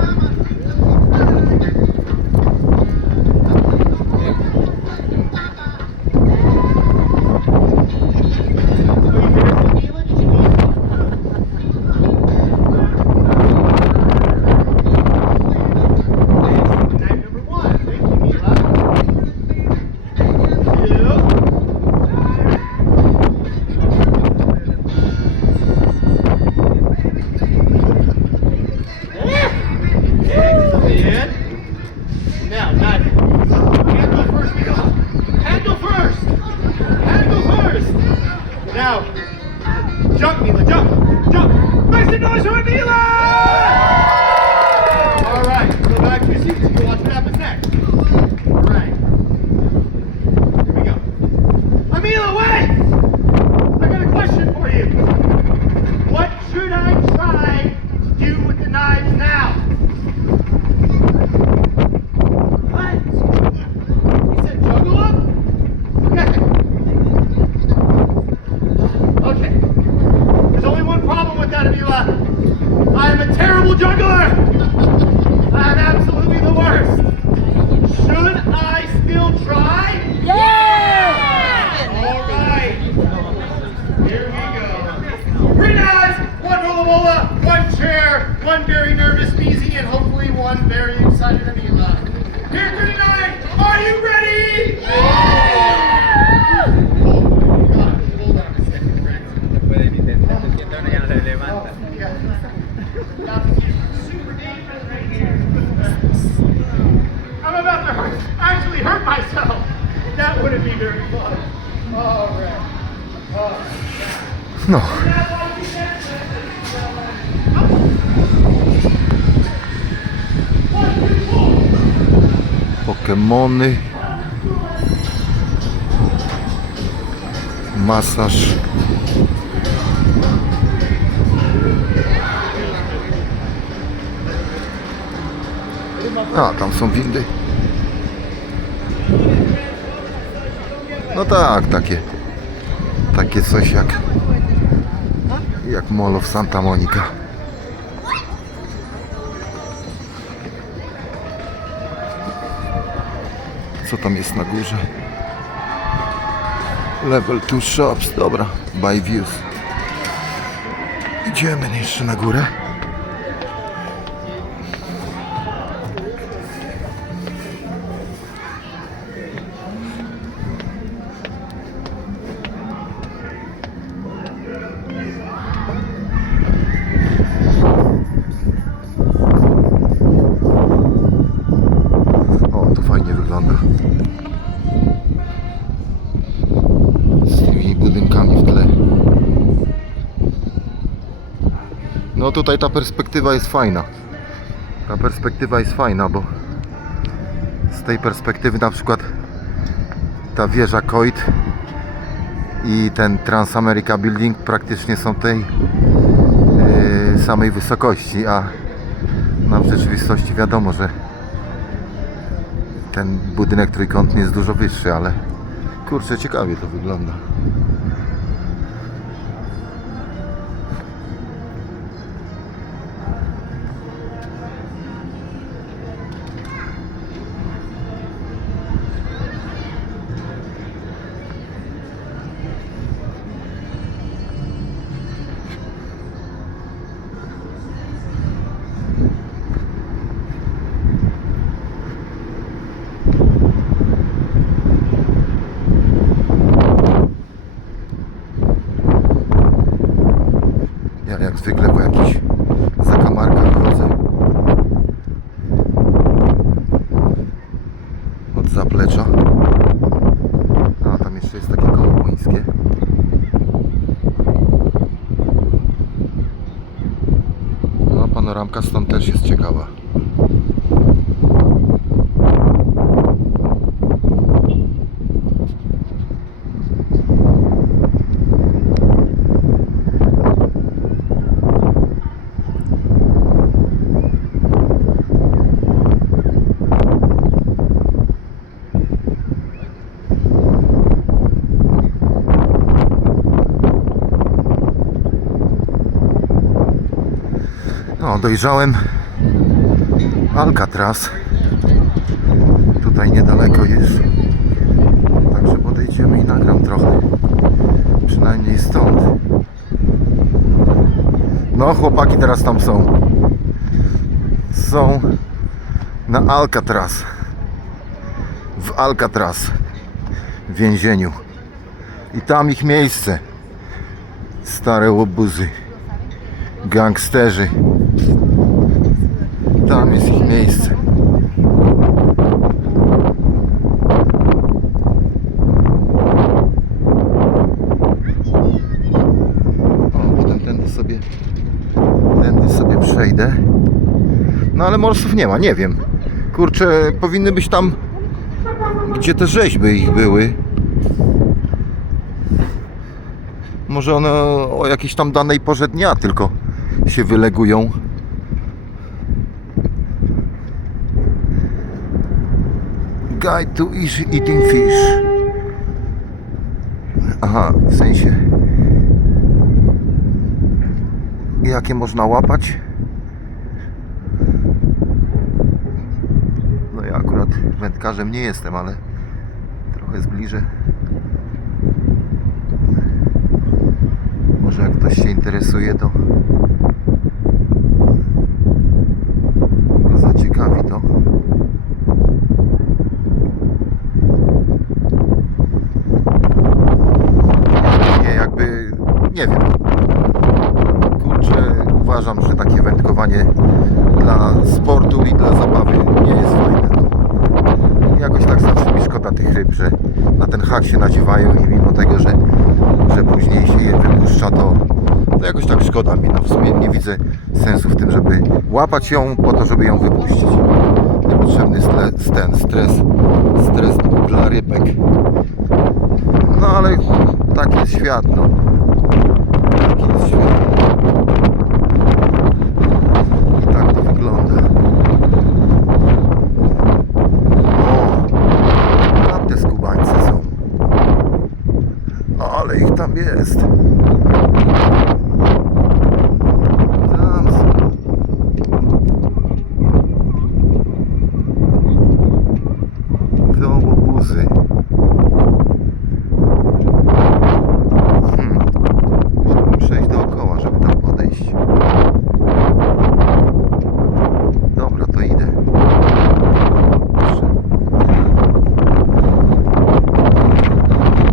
Now, knife. Handle first, Mila. Handle first. Handle first. Now, jump, Mila, jump. Jump. Make some noise for Mila! All right, go back to your seats. You watch what happens next. All right. Here we go. Amila, wait! I got a question for you. What should I try to do with the knives now? What? He said juggle up? Okay. Okay. There's only one problem with that, Amila. I am a terrible juggler. I'm absolutely the worst. Should I still try? Yeah! All right. Here we go. 3 knives, 1 rolla, 1 chair, 1 very nervous Beezy, and hopefully 1 very excited Amila. Here, 39. Are you ready? Yeah! Hold on a second, friends. Super dangerous right here. I'm about to actually hurt myself. That wouldn't be very fun. All right. No. Pokemony. Masaż. A, tam są windy. No tak, takie coś jak Mall of Santa Monica. Co tam jest na górze? Level 2 shops, dobra, buy views. Idziemy jeszcze na górę. O, tu fajnie wygląda. Z tymi budynkami w tle. No tutaj ta perspektywa jest fajna. Ta perspektywa jest fajna, bo z tej perspektywy na przykład ta wieża Coit i ten Transamerica Building praktycznie są tej samej wysokości, a w rzeczywistości wiadomo, że ten budynek trójkątny jest dużo wyższy, ale kurczę, ciekawie to wygląda. Jak zwykle po jakichś zakamarkach chodzę. Od zaplecza. A tam jeszcze jest takie koło łońskie. No, panoramka stąd też jest ciekawa. No, dojrzałem Alcatraz. Tutaj niedaleko jest. Także podejdziemy i nagram trochę. Przynajmniej stąd. No, chłopaki teraz tam są. Są na Alcatraz. W Alcatraz. W więzieniu. I tam ich miejsce. Stare łobuzy. Gangsterzy. Tam jest ich miejsce. O, potem tędy sobie przejdę. No ale morsów nie ma, nie wiem. Kurczę, powinny być tam, gdzie te rzeźby ich były. Może one o jakiejś tam danej porze dnia tylko się wylegują. Guide to eating fish. Aha, w sensie jakie można łapać. No ja akurat wędkarzem nie jestem, ale trochę zbliżę. Może jak ktoś się interesuje, to go zaciekawi to. Nie wiem. Kurczę, uważam, że takie wędkowanie dla sportu i dla zabawy nie jest fajne. No. Jakoś tak zawsze mi szkoda tych ryb, że na ten hak się nadziewają i mimo tego, że później się je wypuszcza, to jakoś tak szkoda mi. No w sumie nie widzę sensu w tym, żeby łapać ją po to, żeby ją wypuścić. Niepotrzebny stres dla rybek. No ale taki jest świat, no. Taki jest świat. I tak to wygląda. O, tam te skubańce są. Ale ich tam jest. Tam są. To łobuzy. Przejść dookoła, żeby tam podejść. Dobra, to idę.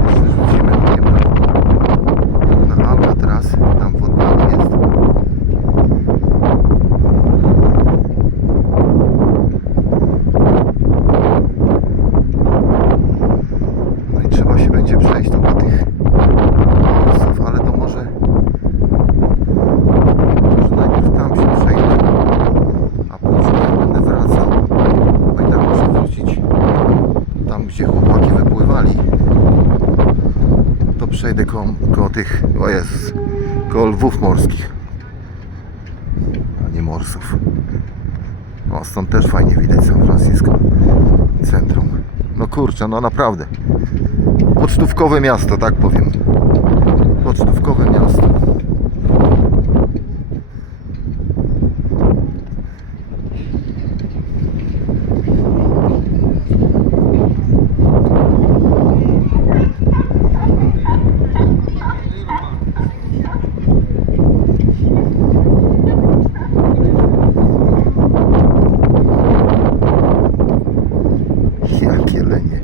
Jeszcze rzucimy okiem na Alcatraz. Tam w oddali jest. No i trzeba się będzie przejść tam do tych morsów, ale to może najpierw tam się przejdę, a później jak będę wracał, bo i tak muszę wrócić tam, gdzie chłopaki wypływali, to przejdę koło tych, o Jezus, koło lwów morskich, a nie morsów. No stąd też fajnie widać San Francisco, centrum. No kurczę, no naprawdę pocztówkowe miasto, tak powiem. Pocztówkowe miasto. Jakie lenie.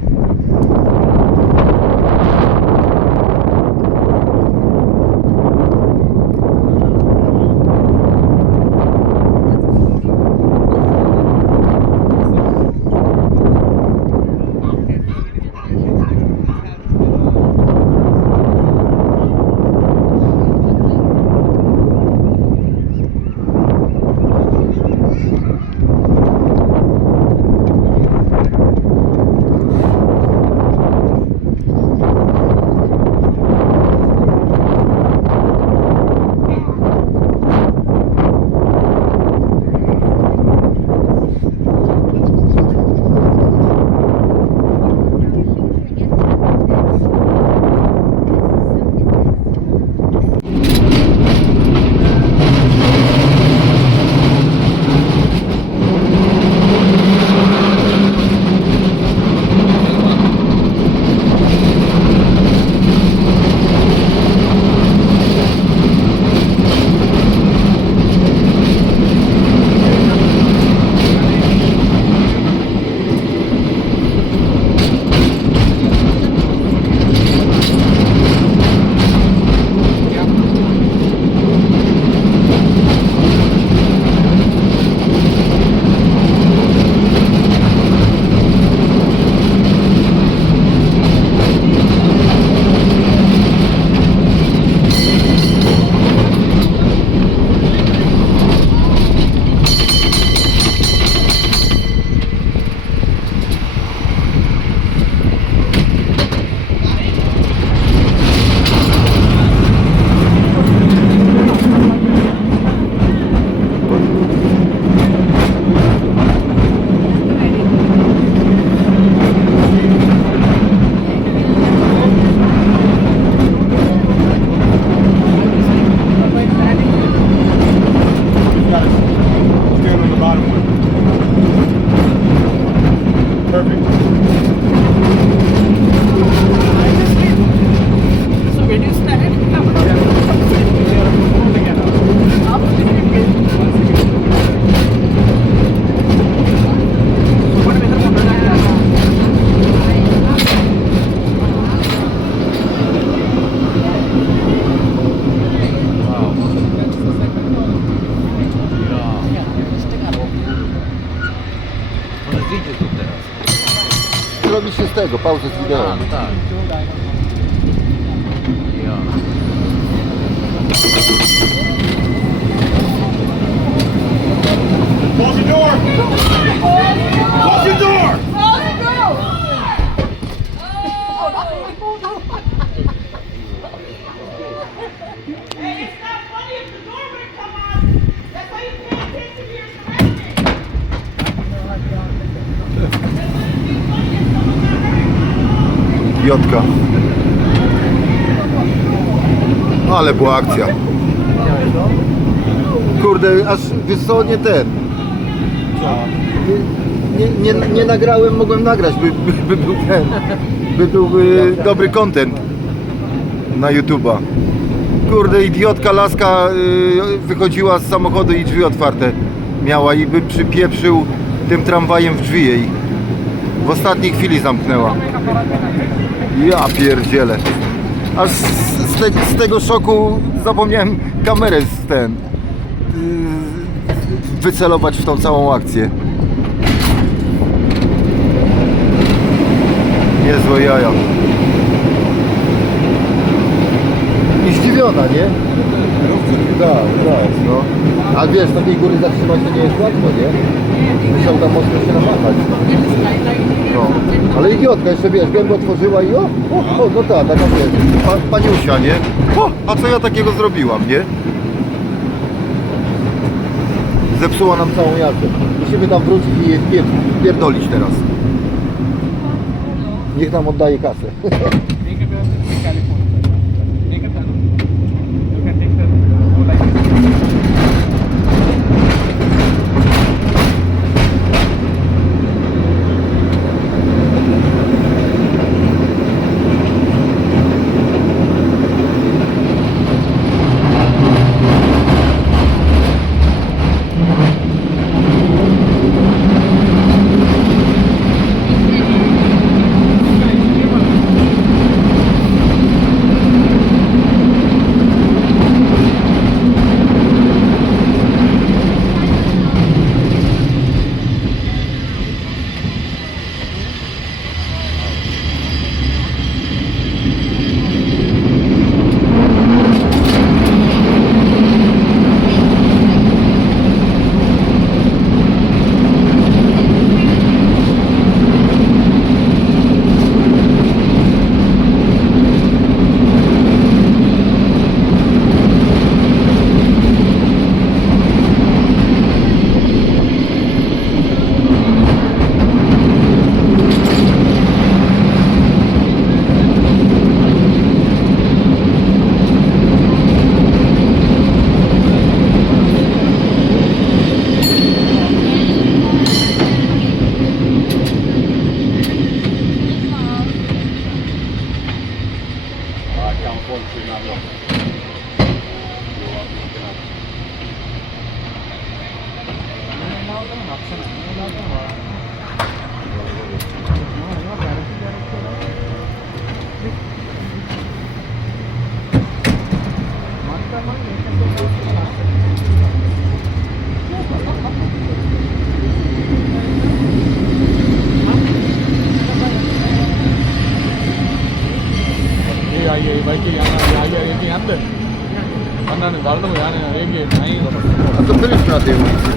robiliście z tego, pauzę z wideo. tak. Close the door! Close the door! Hey, it's not funny if the door would come off. That's why you pay attention to your surroundings. Jotka. Ale była akcja. Kurde, aż wiesz co, nie ten. Nie nagrałem, mogłem nagrać, by był ten. By był dobry content na YouTube'a. Kurde, idiotka laska wychodziła z samochodu i drzwi otwarte miała i by przypieprzył tym tramwajem w drzwi jej. W ostatniej chwili zamknęła. Ja pierdzielę. Aż z tego szoku zapomniałem kamerę wycelować w tą całą akcję. Niezłe jaja. I zdziwiona, nie? Tak, no. A wiesz, takiej góry zatrzymać to nie jest łatwo, nie? Musiał tam mocno się namachać. No. Ale idiotka, jeszcze wiesz, gębę otworzyła i no tak, taka wiesz, paniusia, nie? A co ja takiego zrobiłam, nie? Zepsuła nam całą jazdę. Musimy tam wrócić i je pierdolić teraz. Niech nam oddaje kasę. A to byliśmy na tej ulicy.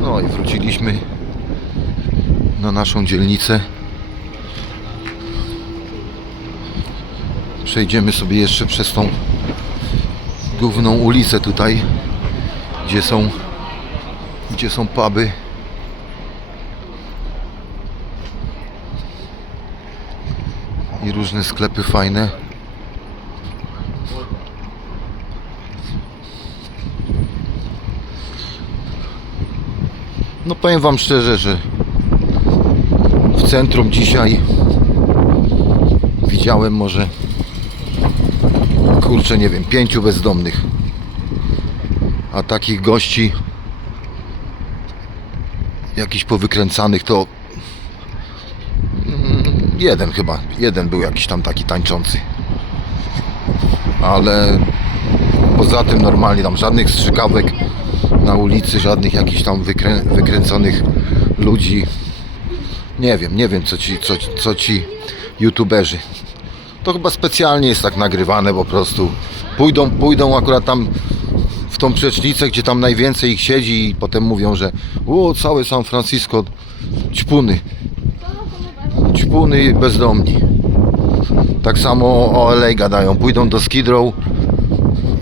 No i wróciliśmy na naszą dzielnicę. Przejdziemy sobie jeszcze przez tą główną ulicę tutaj, gdzie są puby. I różne sklepy fajne. No powiem wam szczerze, że w centrum dzisiaj widziałem może, kurczę, nie wiem, 5 bezdomnych. A takich gości jakichś powykręcanych to jeden był jakiś tam taki tańczący, ale poza tym normalnie tam żadnych strzykawek na ulicy, żadnych jakichś tam wykręconych ludzi. Nie wiem co ci youtuberzy. To chyba specjalnie jest tak nagrywane, po prostu pójdą akurat tam w tą przecznicę, gdzie tam najwięcej ich siedzi i potem mówią, że całe San Francisco ćpuny bezdomni. Tak samo o LA gadają, pójdą do Skid Row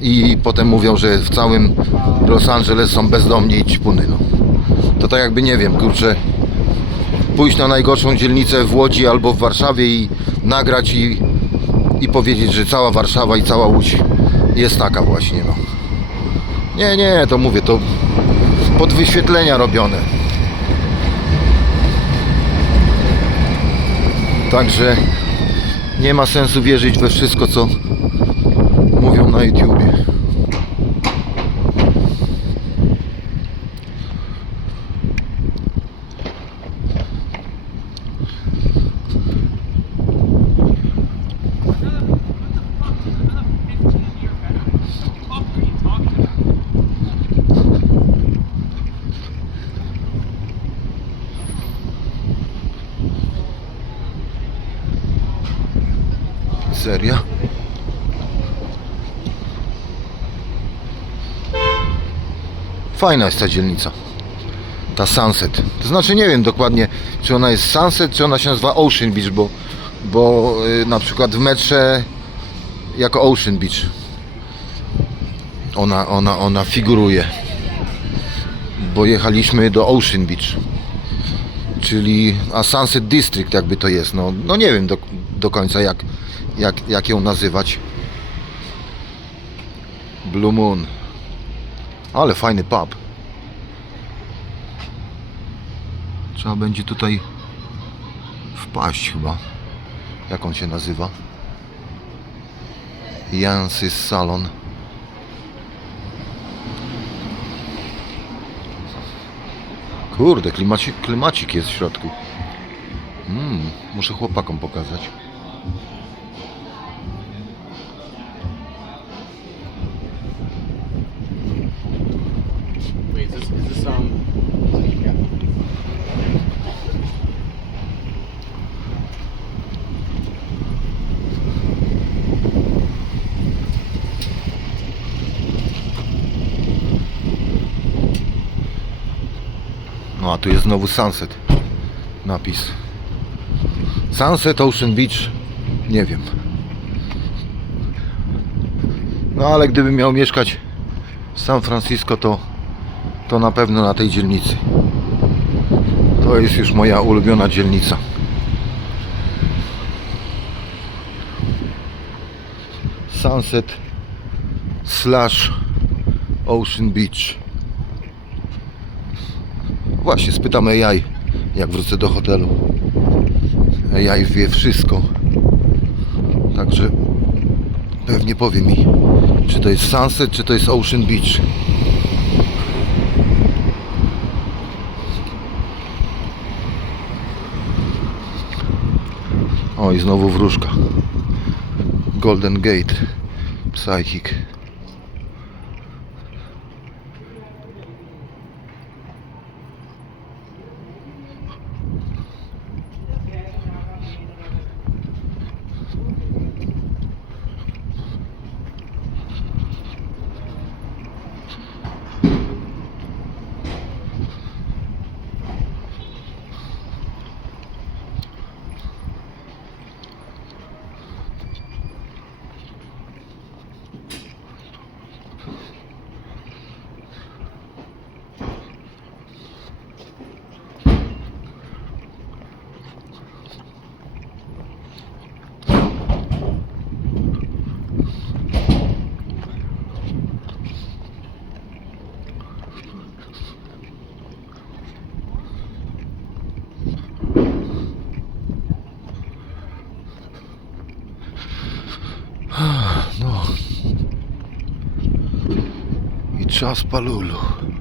i potem mówią, że w całym Los Angeles są bezdomni i ćpuny. No. To tak jakby, nie wiem, kurczę, pójść na najgorszą dzielnicę w Łodzi albo w Warszawie i nagrać i powiedzieć, że cała Warszawa i cała Łódź jest taka właśnie, no. Nie, to mówię, to pod wyświetlenia robione. Także nie ma sensu wierzyć we wszystko, co mówią na YouTubie. Seria? Fajna jest ta dzielnica, ta Sunset. To znaczy nie wiem dokładnie, czy ona jest Sunset, czy ona się nazywa Ocean Beach, bo na przykład w metrze jako Ocean Beach ona figuruje, bo jechaliśmy do Ocean Beach, czyli a Sunset District jakby to jest, no nie wiem do końca jak ją nazywać. Blue Moon, ale fajny pub. Trzeba będzie tutaj wpaść chyba. Jak on się nazywa? Jancy's Salon. Kurde, klimacik jest w środku. Muszę chłopakom pokazać. Wait, is this No a tu jest znowu Sunset. Napis Sunset Ocean Beach. Nie wiem. No ale gdybym miał mieszkać w San Francisco, to na pewno na tej dzielnicy. To jest już moja ulubiona dzielnica. Sunset / Ocean Beach. Właśnie, spytam AI, jak wrócę do hotelu. AI wie wszystko. Także pewnie powie mi, czy to jest Sunset, czy to jest Ocean Beach. O, i znowu wróżka. Golden Gate Psychic. Ciaspalulu.